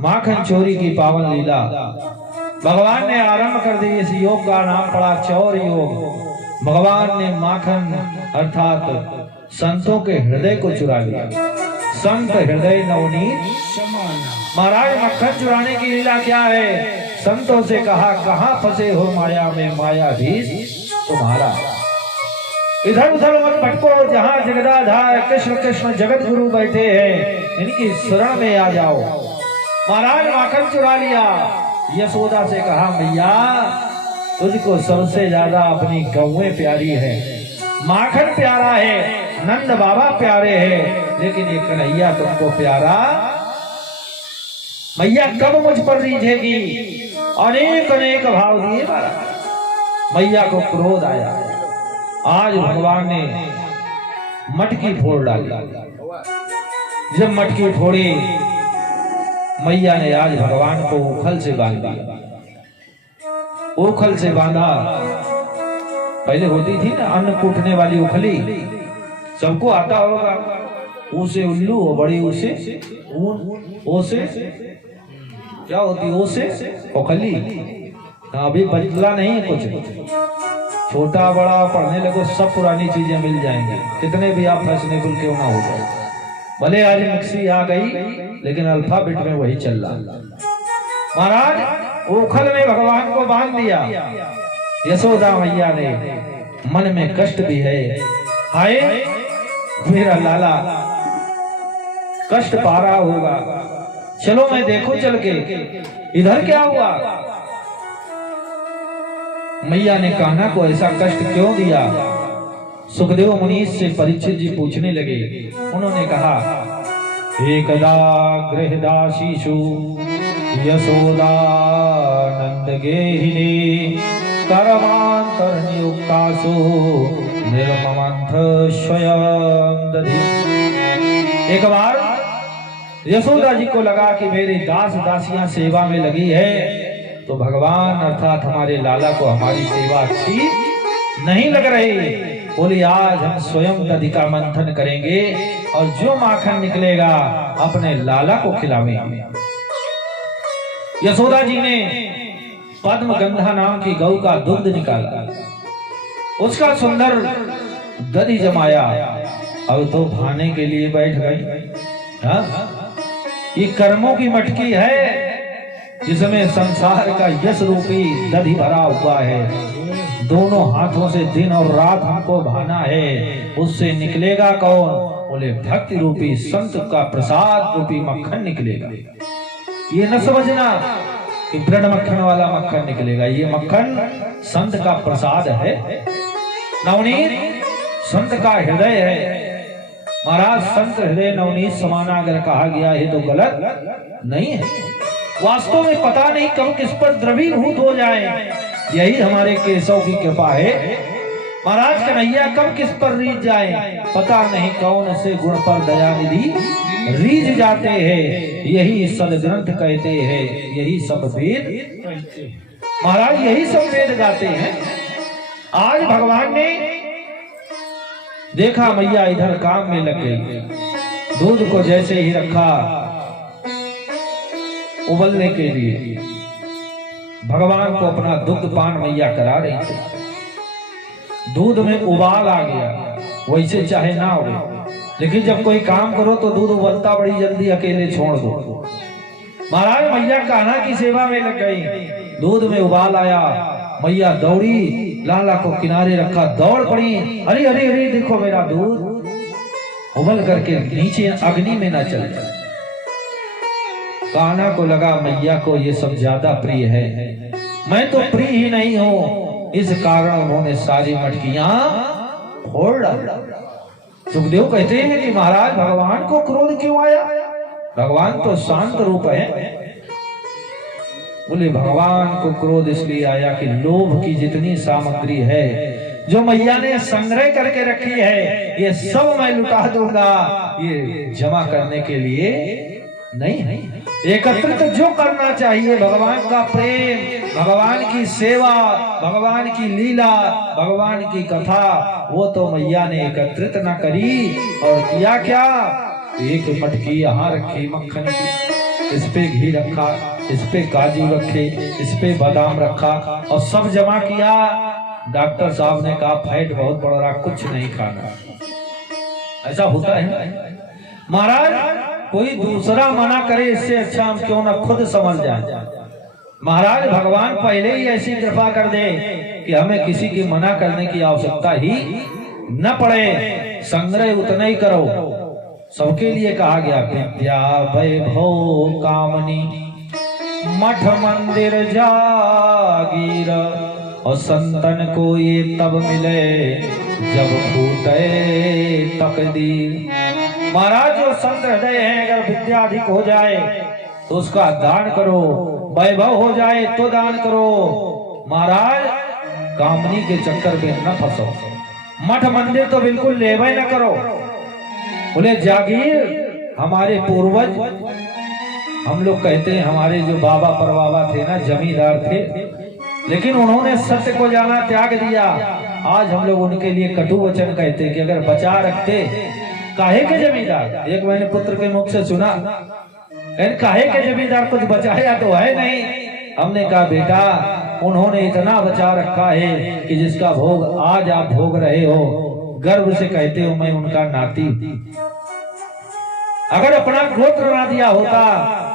माखन चोरी की पावन लीला भगवान ने आरंभ कर दी। इस योग का नाम पड़ा चौर योग। भगवान ने माखन अर्थात संतों के हृदय को चुरा लिया। संत हृदय नवनीत समाना। महाराज मक्खन चुराने की लीला क्या है? संतों से कहा कहाँ फंसे हो माया में, मायाधीश तुम्हारा। इधर उधर मत भटको, जहाँ जगदाधार कृष्ण कृष्ण जगत गुरु बैठे हैं इनकी शरण में आ जाओ। महाराज माखन चुरा लिया। यशोदा से कहा मैया तुझको सबसे ज्यादा अपनी गौएं प्यारी है, माखन प्यारा है, नंद बाबा प्यारे हैं, लेकिन ये कन्हैया तुमको प्यारा। मैया कब मुझ पर रीझेगी? अनेक अनेक भाव दिए महाराज। मैया को क्रोध आया। आज भगवान ने मटकी फोड़ डाली। जब मटकी फोड़ी मैया ने आज भगवान को उखल से बांध दिया। उखल से बांधा। पहले होती थी ना अन्न कूटने वाली उखली, सबको आता होगा। उसे उल्लू और बड़ी उसे ओसे क्या होती? ओसे उखली। अभी बदला नहीं कुछ। छोटा बड़ा पढ़ने लगो सब पुरानी चीजें मिल जाएंगी, कितने भी आप फैशनेबल क्यों ना हो जाए। भले आज मिक्सी आ गई लेकिन अल्फाबेट में वही चल रहा। महाराज ओखल में भगवान को बांध दिया। यशोदा मैया ने मन में कष्ट भी है, हाय मेरा लाला कष्ट पा रहा होगा, चलो मैं देखूं चल के इधर क्या हुआ। मैया ने कान्हा को ऐसा कष्ट क्यों दिया? सुखदेव मुनि से परीक्षित जी पूछने लगे। उन्होंने कहा एकदा गृहदासीषु यशोदानंद गेहिनी कर्मांतरनियुक्तासु निर्ममंथ स्वयं दधि। एक बार यशोदा जी को लगा कि मेरे दास दासियां सेवा में लगी है, तो भगवान अर्थात हमारे लाला को हमारी सेवा अच्छी नहीं लग रही। बोली आज हम स्वयं दधि का मंथन करेंगे और जो माखन निकलेगा अपने लाला को खिलावेंगे। यशोदा जी ने पद्मगंधा नाम की गौ का दूध निकाला, उसका सुंदर दधि जमाया, अब तो भाने के लिए बैठ गई। हाँ? ये कर्मों की मटकी है जिसमें संसार का यश रूपी दधि भरा हुआ है। दोनों हाथों से दिन और रात हमको भाना है, उससे निकलेगा कौन? बोले भक्ति रूपी संत का प्रसाद रूपी मक्खन निकलेगा। ये न समझना कि ब्रेड मक्खन वाला मक्खन निकलेगा, ये मक्खन संत का प्रसाद है। नवनीत संत का हृदय है। महाराज संत हृदय नवनीत समाना अगर कहा गया है तो गलत नहीं है। वास्तव में पता नहीं कब किस पर द्रवीभूत हो जाए, यही हमारे केशव की कृपा है। महाराज कन्हैया कब किस पर रीझ जाए, पता नहीं कौन से गुण पर दयानिधि रीझ जाते हैं। यही सदग्रंथ कहते हैं, यही सब वेद महाराज यही सब वेद गाते हैं। आज भगवान ने देखा मैया इधर काम में लग गई, दूध को जैसे ही रखा उबलने के लिए, भगवान को अपना दुग्ध पान मैया करा रही थी। दूध में उबाल आ गया, वैसे चाहे ना हो, लेकिन जब कोई काम करो तो दूध उबलता बड़ी जल्दी, अकेले छोड़ दो। महाराज मैया कान्हा की सेवा में लग गई, दूध में उबाल आया, मैया दौड़ी, लाला को किनारे रखा, दौड़ पड़ी, अरे अरे अरे देखो मेरा दूध उबल करके नीचे अग्नि में ना चल जाए। कान्हा को लगा मैया को ये सब ज्यादा प्रिय है, मैं तो प्रिय ही नहीं हूं, इस कारण उन्होंने सारी मटकियां फोड़ डाली। सुखदेव कहते हैं कि महाराज भगवान को क्रोध क्यों आया? भगवान तो शांत रूप है। बोले भगवान को क्रोध इसलिए आया कि लोभ की जितनी सामग्री है जो मैया ने संग्रह करके रखी है, ये सब मैं लुटा दूंगा, ये जमा करने के लिए नहीं। एकत्रित जो करना चाहिए, भगवान का प्रेम, भगवान की सेवा, भगवान की लीला, भगवान की कथा, वो तो मैया ने एकत्रित न करी। और किया क्या? एक मटकी यहाँ रखी मक्खन की, इस पे घी रखा, इस पे काजू रखे, इस पे बादाम रखा और सब जमा किया। डॉक्टर साहब ने कहा फैट बहुत बढ़ रहा, कुछ नहीं खाना। ऐसा होता है महाराज, कोई दूसरा मना करे इससे अच्छा हम क्यों ना खुद समझ जाए। महाराज भगवान पहले ही ऐसी कृपा कर दे कि हमें किसी की मना करने की आवश्यकता ही न पड़े। संग्रह उतना ही करो, सबके लिए कहा गया विद्या वैभव कामनी मठ मंदिर जागीर, और संतन को ये तब मिले जब फूटे तकदीर। महाराज जो संत हृदय है, अगर विद्या अधिक हो जाए तो उसका दान करो, वैभव हो जाए तो दान करो। महाराज कामनी के चक्कर में न फंसो, मठ मंदिर तो बिल्कुल लेवे न करो। बोले जागीर हमारे पूर्वज, हम लोग कहते हैं हमारे जो बाबा परबाबा थे ना, जमींदार थे, लेकिन उन्होंने सत्य को जाना, त्याग दिया। आज हम लोग उनके लिए कटु वचन कहते कि अगर बचा रखते, काहे के जमींदार। एक मैंने पुत्र के मुख से सुना, काहे के जमींदार, कुछ बचाया तो है नहीं। हमने कहा बेटा उन्होंने इतना बचा रखा है कि जिसका भोग आज आप भोग रहे हो, गर्व से कहते हो मैं उनका नाती। अगर अपना गोत्र ना दिया होता,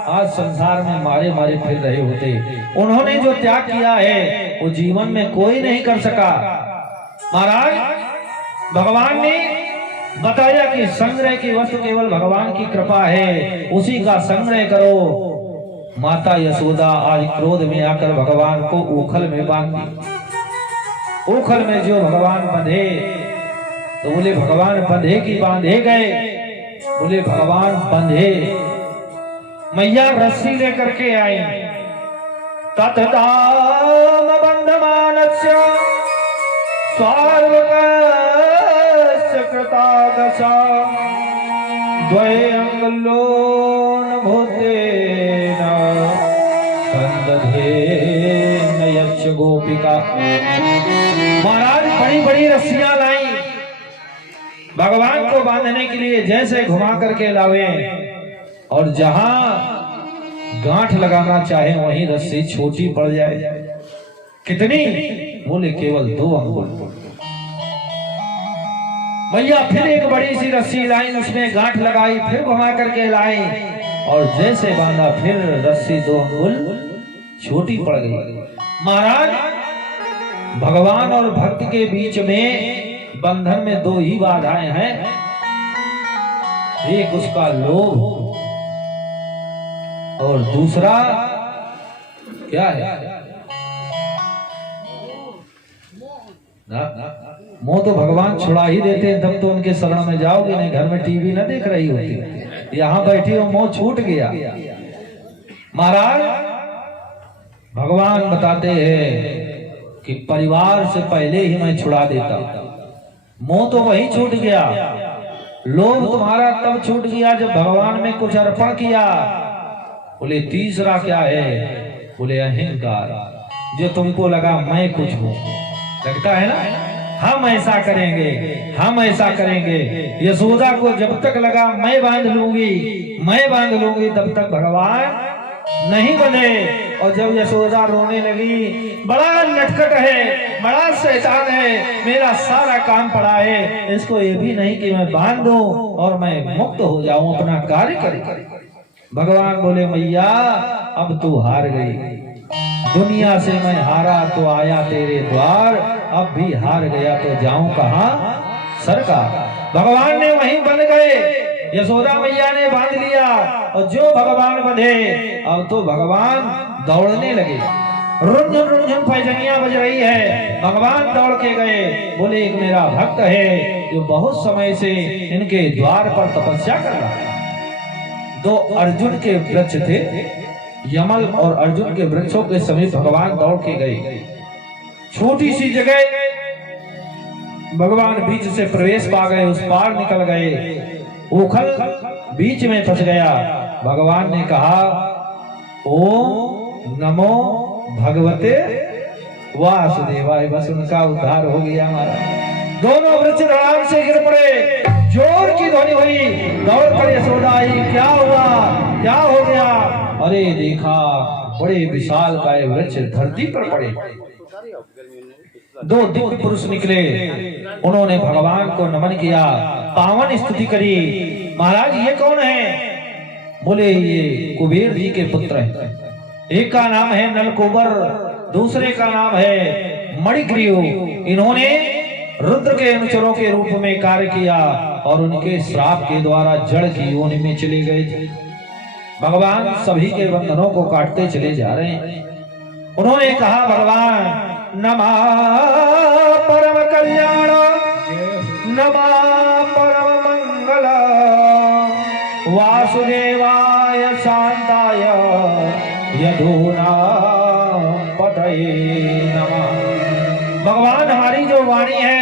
आज संसार में मारे मारे फिर रहे होते। उन्होंने जो त्याग किया है वो जीवन में कोई नहीं कर सका। महाराज भगवान ने बताया कि संग्रह की वस्तु केवल भगवान की कृपा है, उसी का संग्रह करो। माता यशोदा आज क्रोध में आकर भगवान को ओखल में बांध दी। ओखल में जो भगवान बंधे, तो बोले भगवान बंधे की बांधे गए, बोले भगवान बंधे। मैया रस्सी लेकर के आई। ततदाम बंधमानस्य स्वार्वकस्य कृतादशा द्वये अंगुलोन भूतेन संदधेन यक्ष गोपिका। महाराज बड़ी बड़ी रस्सियां लाई भगवान को बांधने के लिए, जैसे घुमा करके लावे और जहां गांठ लगाना चाहे वहीं रस्सी छोटी पड़ जाए। कितनी? बोले केवल 2 अंगुल। मैया फिर एक बड़ी सी रस्सी लाई, उसमें गांठ लगाई, फिर घुमा करके लाई और जैसे बांधा फिर रस्सी 2 अंगुल छोटी पड़ गई। महाराज भगवान और भक्त के बीच में बंधन में 2 ही बाधाएं हैं। एक उसका लोभ और दूसरा क्या है? मोह तो भगवान छुड़ा ही देते हैं, तब तो उनके शरण में जाओगे नहीं। घर में टीवी ना देख रही होती, यहाँ बैठी हो मोह छूट गया। महाराज भगवान बताते हैं कि परिवार से पहले ही मैं छुड़ा देता। मोह तो वही छूट गया, लोभ तुम्हारा तब छूट गया जब भगवान में कुछ अर्पण किया। बोले तीसरा क्या है? बोले अहंकार, जो तुमको लगा मैं कुछ हूं। लगता है ना हम ऐसा करेंगे, हम ऐसा करेंगे। यशोदा को जब तक लगा मैं बांध लूंगी, मैं बांध लूंगी, तब तक भगवान नहीं बने। और जब यशोदा रोने लगी, बड़ा नटखट है, बड़ा शैतान है, मेरा सारा काम पड़ा है, इसको ये भी नहीं कि मैं बांध दूं और मैं मुक्त हो जाऊं, अपना कार्य करें। भगवान बोले मैया अब तू हार गई, दुनिया से मैं हारा तो आया तेरे द्वार, अब भी हार गया तो जाऊं कहां सरकार। भगवान ने वहीं बंध गए, यशोदा मैया ने बांध लिया और जो भगवान बंधे अब तो भगवान दौड़ने लगे। रुंझुन रुंझुन पैजनियां बज रही है, भगवान दौड़ के गए। बोले एक मेरा भक्त है जो बहुत समय से इनके द्वार पर तपस्या कर रहा है। 2 अर्जुन के वृक्ष थे, यमल और अर्जुन के वृक्षों के समीप भगवान दौड़ के गए। छोटी सी जगह भगवान बीच से प्रवेश पा गए, उस पार निकल गए। उखल बीच में फंस गया। भगवान ने कहा ओम नमो भगवते वासुदेवाय, बस उनका उद्धार हो गया हमारा। दोनों वृक्ष धड़ाम से गिर पड़े, जोर की ध्वनि हुई, दौड़ कर यशोदा आई। क्या हुआ, क्या हो गया? अरे देखा बड़े विशाल काय वृक्ष धरती पर पड़े। 2 दिव्य पुरुष निकले, उन्होंने भगवान को नमन किया, पावन स्तुति करी। महाराज ये कौन है? बोले ये कुबेर जी के पुत्र हैं। एक का नाम है नलकुबर, दूसरे का नाम है मणिग्रीव। इन्होंने रुद्र के अनुचरों के रूप में कार्य किया और उनके श्राप के द्वारा जड़ की योनि में चले गए थे। भगवान सभी के बंधनों को काटते चले जा रहे हैं। उन्होंने कहा भगवान नमः परम कल्याण, नमः परम मंगल, वासुदेवाय शांताय यदूना पतये नमः। भगवान हमारी जो वाणी है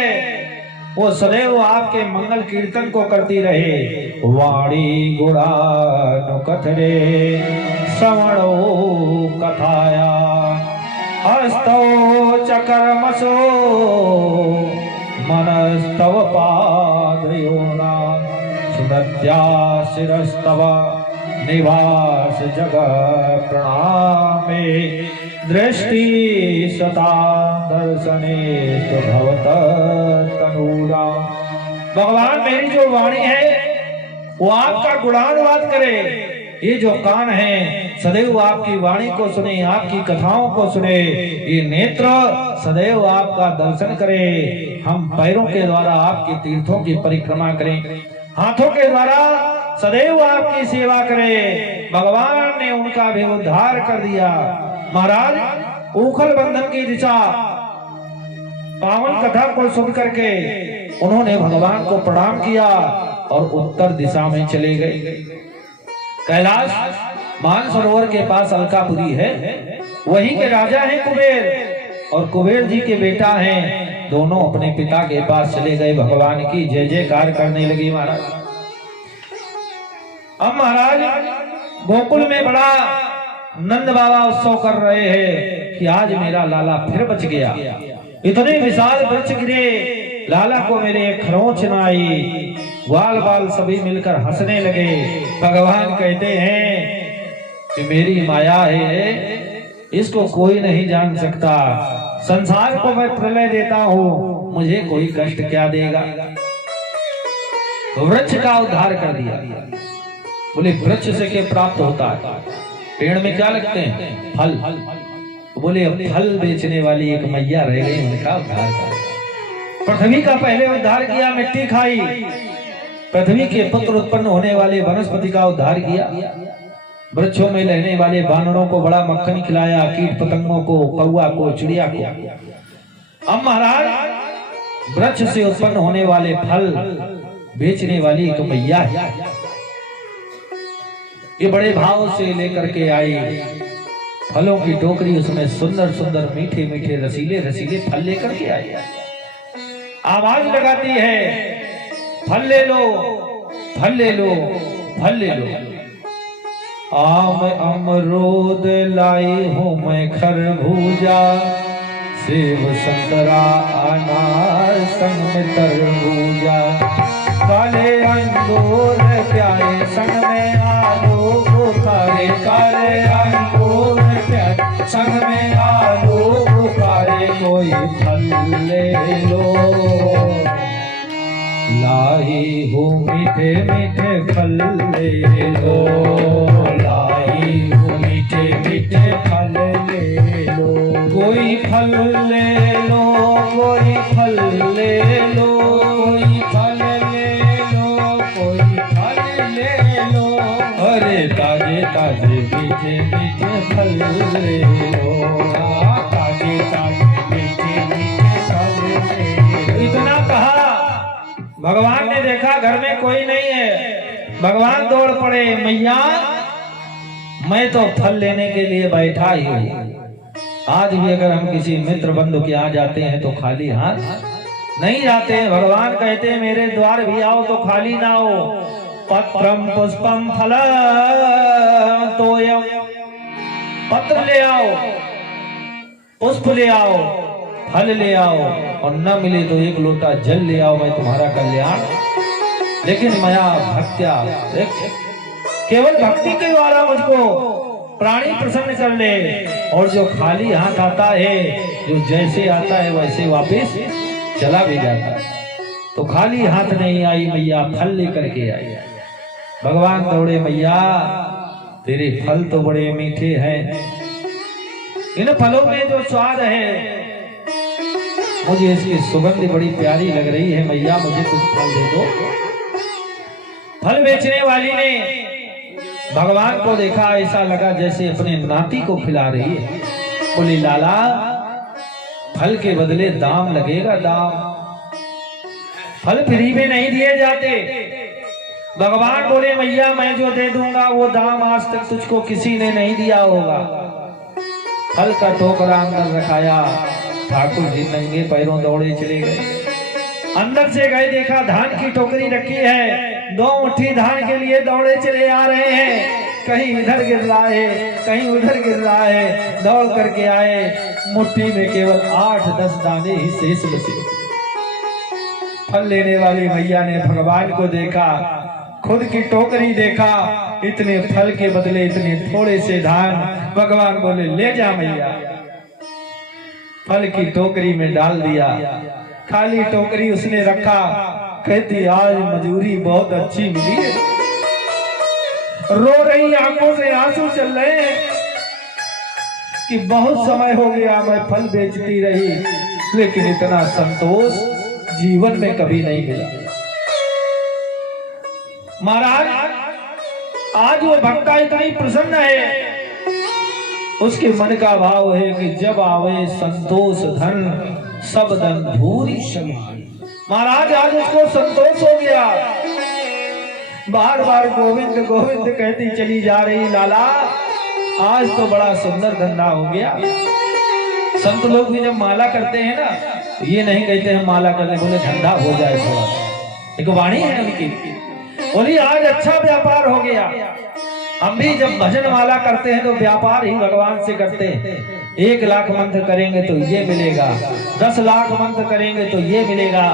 वो सदैव आपके मंगल कीर्तन को करती रहे। वाणी गुणानुकथने श्रवणो कथाया, हस्तौ च कर्मसो मनस्तव पादयोना, सुनत्या शिरस्तव निवास जग प्रणामे, दृष्टि सता दर्शने भवत तनूरा। भगवान मेरी जो वाणी है वो आपका गुणानुवाद करे, ये जो कान है सदैव आपकी वाणी को सुने, आपकी कथाओं को सुने, ये नेत्र सदैव आपका दर्शन करे, हम पैरों के द्वारा आपके तीर्थों की परिक्रमा करें, हाथों के द्वारा सदैव आपकी सेवा करें। भगवान ने उनका भी उद्धार कर दिया। महाराज उखल बंधन की दिशा पावन कथा को सुन करके उन्होंने भगवान को प्रणाम किया और उत्तर दिशा में चले गए। कैलाश मानसरोवर के पास अलकापुरी है, वहीं के राजा हैं कुबेर, और कुबेर जी के बेटा हैं। दोनों अपने पिता के पास चले गए, भगवान की जय जयकार करने लगे महाराज। अब महाराज गोकुल में बड़ा नंद बाबा उत्सव कर रहे हैं कि आज मेरा लाला फिर बच गया। इतने विशाल वृक्ष गिरे, लाला को मेरे खरोंच न आई। ग्वाल बाल सभी मिलकर हंसने लगे। भगवान कहते हैं कि मेरी माया है, इसको कोई नहीं जान सकता। संसार को मैं प्रलय देता हूँ, मुझे कोई कष्ट क्या देगा। तो वृक्ष का उद्धार कर दिया। बोले वृक्ष से क्या प्राप्त होता है? पेड़ में क्या लगते हैं? फल। तो बोले अब फल बेचने वाली एक मैया रह गई, उनका उद्धार कर। पृथ्वी का पहले उद्धार किया, मिट्टी खाई। पृथ्वी के पुत्र उत्पन्न होने वाले वनस्पति का उद्धार किया। वृक्षों में रहने वाले बानरों को बड़ा मक्खन खिलाया, कीट पतंगों को, कौआ को, चिड़िया को। अब महाराज वृक्ष से उत्पन्न होने वाले फल बेचने वाली एक मैया है। ये बड़े भाव से लेकर के आई फलों की टोकरी, उसमें सुंदर सुंदर मीठे मीठे रसीले रसीले फल लेकर के आई। आवाज लगाती है, फल ले लो, फल ले लो, फल ले लो। आम अमरूद लाई हूँ मैं खरबूजा, सेब संतरा अनार संग में तरबूजा, काले अंगूर प्यारे संग में आलू बुखारे, काले अंगूर प्यारे संग में आलू बुखारे, कोई फल ले लो, लाई हूँ मीठे मीठे फल ले लो, लाई हूँ मीठे मीठे फल ले लो, कोई फल ले लो, कोई फल ले लो, कोई फल ले लो, कोई फल ले लो, अरे ताजे ताजे मीठे मीठे फल ले लो, ताजे ताजे मीठे मीठे फल ले लो। इतना कहा, भगवान ने देखा घर में कोई नहीं है। भगवान दौड़ पड़े, मैया मैं तो फल लेने के लिए बैठा ही हूँ। आज भी अगर हम किसी मित्र बंधु के यहाँ जाते हैं तो खाली हाथ नहीं जाते हैं। भगवान कहते हैं मेरे द्वार भी आओ तो खाली ना हो। पत्रम पुष्पम फलम तोयम, पत्र ले आओ, पुष्प ले आओ, फल ले आओ, और न मिले तो एक लोटा जल ले आओ, मैं तुम्हारा कल्याण। लेकिन माया भक्त्या, केवल भक्ति के द्वारा मुझको प्राणी प्रसन्न कर ले, और जो खाली हाथ आता है, जो जैसे आता है वैसे वापस चला भी जाता है। तो खाली हाथ नहीं आई मैया, फल लेकर के आई। भगवान दौड़े, मैया तेरे फल तो बड़े मीठे हैं, इन फलों में जो स्वाद है मुझे इसकी सुगंध बड़ी प्यारी लग रही है, मैया मुझे कुछ फल दे दो। फल बेचने वाली ने भगवान को देखा, ऐसा लगा जैसे अपने नाती को खिला रही है। बोली लाला फल के बदले दाम लगेगा, दाम। फल फ्री में नहीं दिए जाते। भगवान बोले मैया मैं जो दे दूंगा वो दाम आज तक तुझको किसी ने नहीं दिया होगा। फल का टोकरा अंदर रखाया, ठाकुर जी नंगे पैरों दौड़े चले गए। अंदर से गए, देखा धान की टोकरी रखी है, 2 मुट्ठी धान के लिए दौड़े चले आ रहे हैं। कहीं इधर गिर रहा है, कहीं उधर गिर रहा है, दौड़ करके आए, मुट्ठी में केवल 8-10 दाने ही शेष बचे। फल लेने वाली मैया ने भगवान को देखा, खुद की टोकरी देखा, इतने फल के बदले इतने थोड़े से धान। भगवान बोले ले जा मैया। फल की टोकरी में डाल दिया, खाली टोकरी उसने रखा। कहती आज मजूरी बहुत अच्छी मिली है। रो रही आंखों से आंसू चल रहे हैं कि बहुत समय हो गया मैं फल बेचती रही, लेकिन इतना संतोष जीवन में कभी नहीं मिला। महाराज आज वो भक्ता इतनी प्रसन्न है, उसके मन का भाव है कि जब आवे संतोष धन सब धन भूरी समान। महाराज आज उसको संतोष हो गया। बार बार गोविंद गोविंद कहती चली जा रही। लाला आज तो बड़ा सुंदर धंधा हो गया। संत लोग भी जब माला करते हैं ना, ये नहीं कहते हैं माला करने, बोले धंधा हो जाए थोड़ा। एक वाणी है उनकी, बोली आज अच्छा व्यापार हो गया। हम भी जब भजन माला करते हैं तो व्यापार ही भगवान से करते हैं। 1 लाख मंत्र करेंगे तो ये मिलेगा, 10 लाख मंत्र करेंगे तो ये मिलेगा,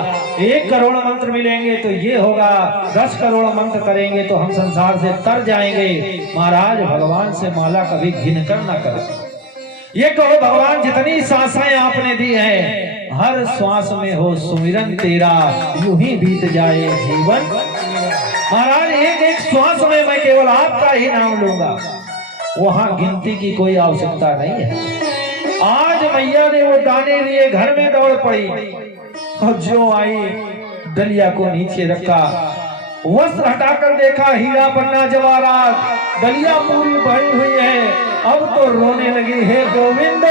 1 करोड़ मंत्र मिलेंगे तो ये होगा, 10 करोड़ मंत्र करेंगे तो हम संसार से तर जाएंगे। महाराज भगवान से माला कभी घिन कर ना करें। ये कहो भगवान जितनी सांसें आपने दी है, हर श्वास में हो सुमिरन तेरा, यूं ही बीत जाए जीवन। महाराज एक एक श्वास में मैं केवल आपका ही नाम लूंगा, वहां गिनती की कोई आवश्यकता नहीं है। आज मैया ने वो दाने लिए घर में दौड़ पड़ी और जो आई डलिया को नीचे रखा, वस्त्र हटाकर देखा हीरा पन्ना जवाहरात, डलिया पूरी भरी हुई है। अब तो रोने लगी, हे गोविंद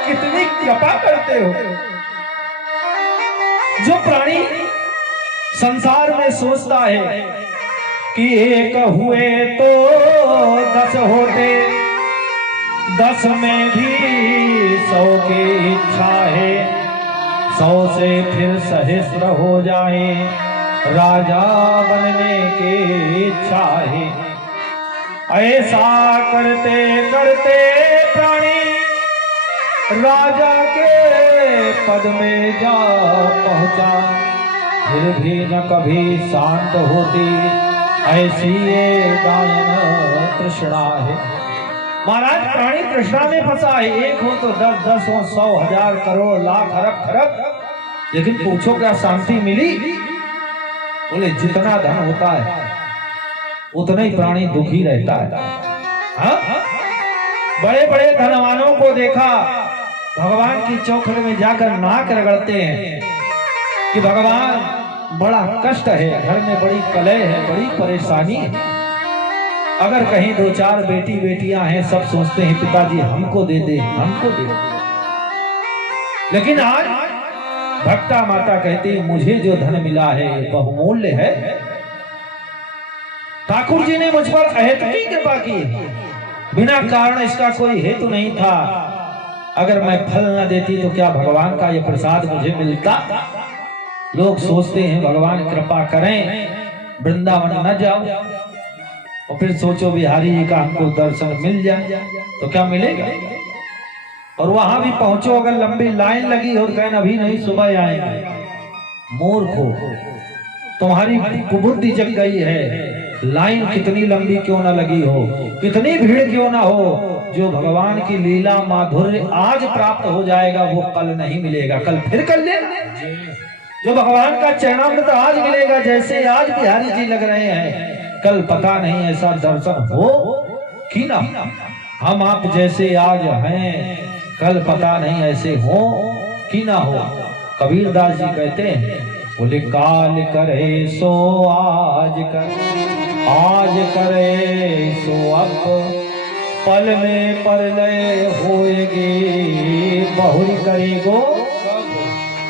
कितनी कृपा करते हो। जो प्राणी संसार में सोचता है कि 1 हुए तो 10 होते, 10 में भी 100 की इच्छा है, 100 से फिर सहस्त्र हो जाए, राजा बनने की इच्छा है। ऐसा करते करते प्राणी राजा के पद में जा पहुंचा, फिर भी न कभी शांत होती, ऐसी ये गायन तृष्णा है। महाराज प्राणी तृष्णा में फंसा है। 1 हो तो 10, 10 हो 100, 1000, करोड़, लाख, अरब, खरब, लेकिन पूछो क्या शांति मिली? बोले जितना धन होता है उतना ही प्राणी दुखी रहता है। हाँ? बड़े बड़े धनवानों को देखा भगवान की चौखट में जाकर नाक रगड़ते हैं कि भगवान बड़ा कष्ट है, घर में बड़ी कलह है, बड़ी परेशानी है। अगर कहीं 2-4 बेटी बेटियां हैं, सब सोचते हैं पिताजी हमको दे दे, हमको दे दे। लेकिन आज भक्ता माता कहती मुझे जो धन मिला है बहुमूल्य है। ठाकुर जी ने मुझ पर अहेतुकी कृपा की, बिना कारण इसका कोई हेतु नहीं था। अगर मैं फल न देती तो क्या भगवान का ये प्रसाद मुझे मिलता? लोग सोचते हैं भगवान कृपा करें, वृंदावन न जाओ, और फिर सोचो बिहारी जी का हमको दर्शन मिल जाए तो क्या मिलेगा। और वहां भी पहुंचो, अगर लंबी लाइन लगी हो तो कहना अभी नहीं, सुबह आएंगे। मूर्खो, तुम्हारी कुबुद्धि जग गई है। लाइन कितनी लंबी क्यों ना लगी हो, कितनी भीड़ क्यों ना हो, जो भगवान की लीला माधुर्य आज प्राप्त हो जाएगा वो कल नहीं मिलेगा, कल फिर कर लेना। जो भगवान का चरणामृत आज मिलेगा, जैसे आज बिहारी जी लग रहे हैं, कल पता नहीं ऐसा दर्शन हो कि ना। हम आप जैसे आज हैं, कल पता नहीं ऐसे हो कि ना हो। कबीरदास जी कहते हैं, बोले काल करे सो आज कर, आज करे सो अब, पल में परलय होएगी बहुरी करेगो।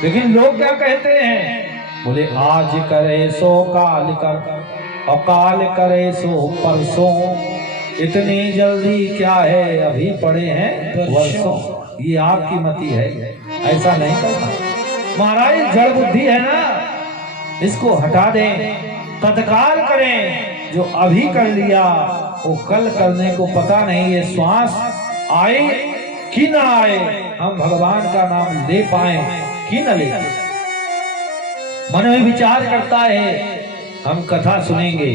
लेकिन लोग क्या कहते हैं, बोले आज करे सो काल कर, और काल करे सो परसों। इतनी जल्दी क्या है, अभी पड़े हैं वर्षों। ये आपकी मति है, ऐसा नहीं करना। महाराज जड़ बुद्धि है ना, इसको हटा दें, तत्काल करें। जो अभी कर लिया वो कल करने को पता नहीं, ये श्वास आए कि ना आए, हम भगवान का नाम ले पाए कि न ले। मन में विचार करता है, हम कथा सुनेंगे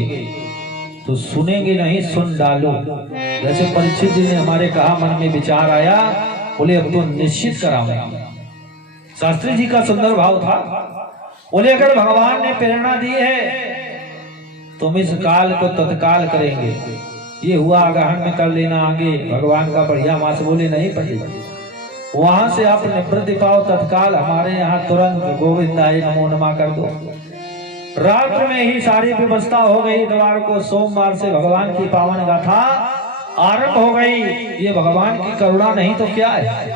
तो सुनेंगे नहीं, सुन डालो। जैसे परीक्षित जी ने हमारे कहा, मन में विचार आया, बोले अब तो निश्चित कराऊंगा। शास्त्री जी का सुंदर भाव था, बोले अगर भगवान ने प्रेरणा दी है तुम इस काल को तत्काल करेंगे। ये हुआ आगहन में कर लेना आगे, भगवान का बढ़िया मास। बोले नहीं पंडित, वहां से आप निवृत्ति पाओ तत्काल, हमारे यहाँ तुरंत गोविंदाय नमो नमः कर दो। रात्र में ही सारी व्यवस्था हो गई। द्वार को सोमवार से भगवान की पावन गाथा आरंभ हो गई। ये भगवान की करुणा नहीं तो क्या है।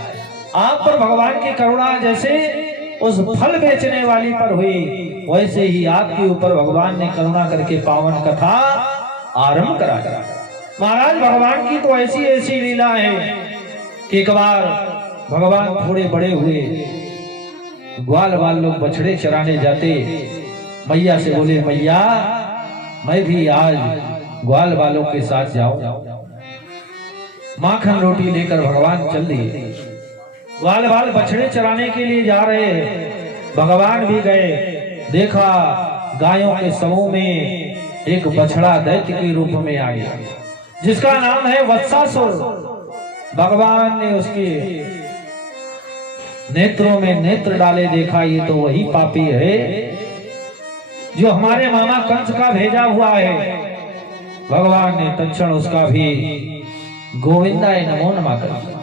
आप पर भगवान की करुणा जैसे उस फल बेचने वाली पर हुई। वैसे ही आपके ऊपर भगवान ने करुणा करके पावन कथा आरंभ करा। महाराज भगवान की तो ऐसी ऐसी लीला है कि एक बार भगवान थोड़े बड़े हुए, ग्वाल बाल लोग बछड़े चराने जाते, मैया से बोले मैया मैं भी आज ग्वाल बालों के साथ जाऊं। माखन रोटी लेकर भगवान चल दिए। ग्वाल बाल बछड़े चराने के लिए जा रहे, भगवान भी गए। देखा गायों के समूह में एक बछड़ा दैत्य के रूप में आ गया, जिसका नाम है वत्सासुर। भगवान ने उसके नेत्रों में नेत्र डाले, देखा ये तो वही पापी है जो हमारे मामा कंस का भेजा हुआ है। भगवान ने तत्क्षण उसका भी गोविंदाय नमो नमः कर दिया।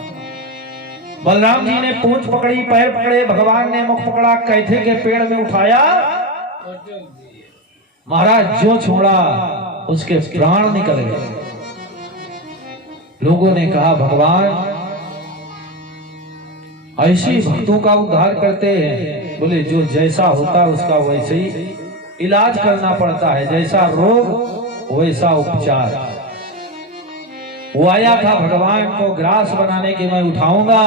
बलराम जी ने पूंछ पकड़ी, पैर पकड़े, भगवान ने मुख पकड़ा, कैथे के पेड़ में उठाया, महाराज जो छोड़ा उसके प्राण निकल गए। लोगों ने कहा भगवान ऐसे भक्तों का उद्धार करते हैं। बोले जो जैसा होता है उसका वैसे ही इलाज करना पड़ता है, जैसा रोग वैसा उपचार। वो आया था भगवान को ग्रास बनाने की, मैं उठाऊंगा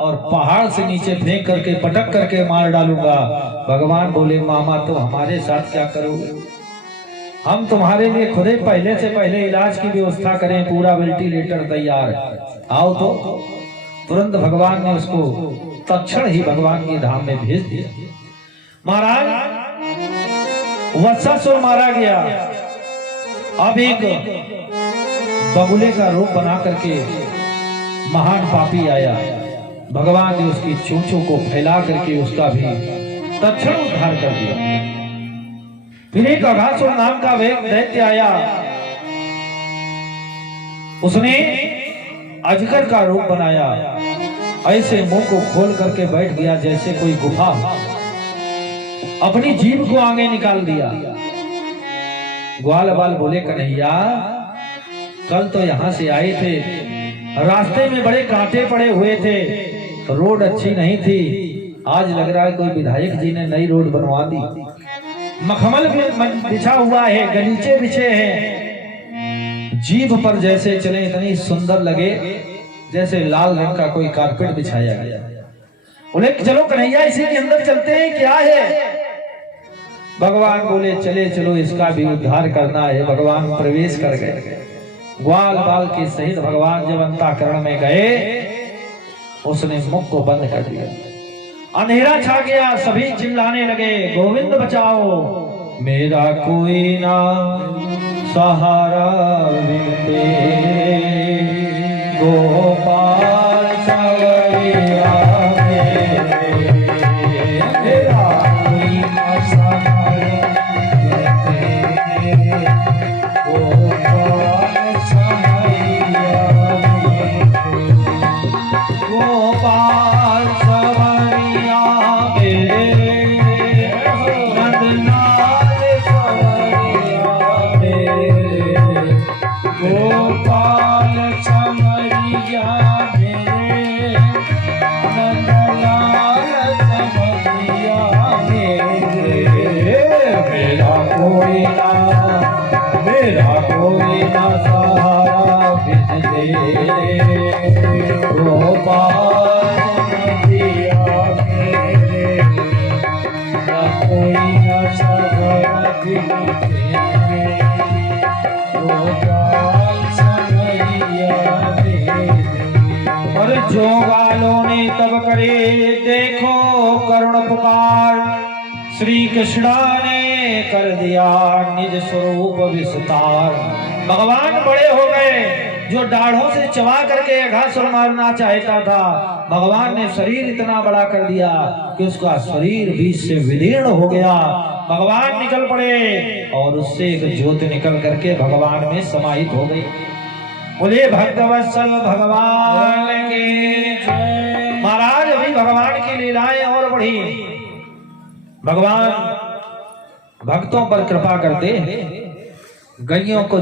और पहाड़ से नीचे फेंक करके पटक करके मार डालूंगा। भगवान बोले मामा तो हमारे साथ क्या करोगे, हम तुम्हारे लिए खुद ही पहले से पहले इलाज की व्यवस्था करें, पूरा वेंटिलेटर तैयार है, आओ तो। तुरंत भगवान ने उसको तत्क्षण ही भगवान के धाम में भेज दिया। महाराज वत्सासुर मारा गया। अब एक बगुले का रूप बना करके महान पापी आया। भगवान ने उसकी चोंचों को फैला करके उसका भी तत्क्षण उद्धार कर दिया। फिर एक अघासुर नाम का दैत्य आया, उसने अजगर का रूप बनाया, ऐसे मुंह को खोल करके बैठ गया जैसे कोई गुफा, अपनी जीभ को आगे निकाल दिया। ग्वाल बाल बोले कन्हैया कल तो यहां से आए थे, रास्ते में बड़े कांटे पड़े हुए थे, रोड अच्छी नहीं थी, आज लग रहा है कोई विधायक जी ने नई रोड बनवा दी। मखमल बिछा हुआ है, गलीचे बिछे हैं, जीभ पर जैसे चले इतनी सुंदर लगे जैसे लाल रंग का कोई कारपेट बिछाया गया। बोले चलो कन्हैया इसी के अंदर चलते हैं, क्या है। भगवान बोले चले चलो इसका भी उद्धार करना है। भगवान प्रवेश कर गए, ग्वाल बाल के सहित भगवान जब अंतःकरण में गए, उसने मुख को बंद कर दिया। अंधेरा छा गया, सभी चिल्लाने लगे गोविंद बचाओ, मेरा कोई ना सहारा बिन गोपाल सवरिया मेरा कोई ना सहारा गोपाल सवरिया गोपाल सवरिया मेरे नंदलाल सवरिया मेरे गोपाल सवरिया मेरे नंदलाल सवरिया मेरे मेरा कोई ना सहारा बिन तेरे गोपाल सवरिया मेरे कोई ना सहारा बिन तेरे गोपाल सवरिया मेरे। और जो गालों ने तब करे देखो करुण पुकार, श्री कृष्णा ने कर दिया निज स्वरूप विस्तार। भगवान बड़े हो गए, जो दाढ़ों से चबा करके अघासुर मारना चाहता था, भगवान ने शरीर इतना बड़ा कर दिया कि उसका शरीर बीच से विदीर्ण हो गया। भगवान निकल पड़े और उससे एक ज्योत निकल करके भगवान में समाहित हो गई। बोले भक्तवत्सल भगवान के। महाराज अभी भगवान की लीलाएं और बढ़ी। भगवान भक्तों पर कृपा करते, गैयों को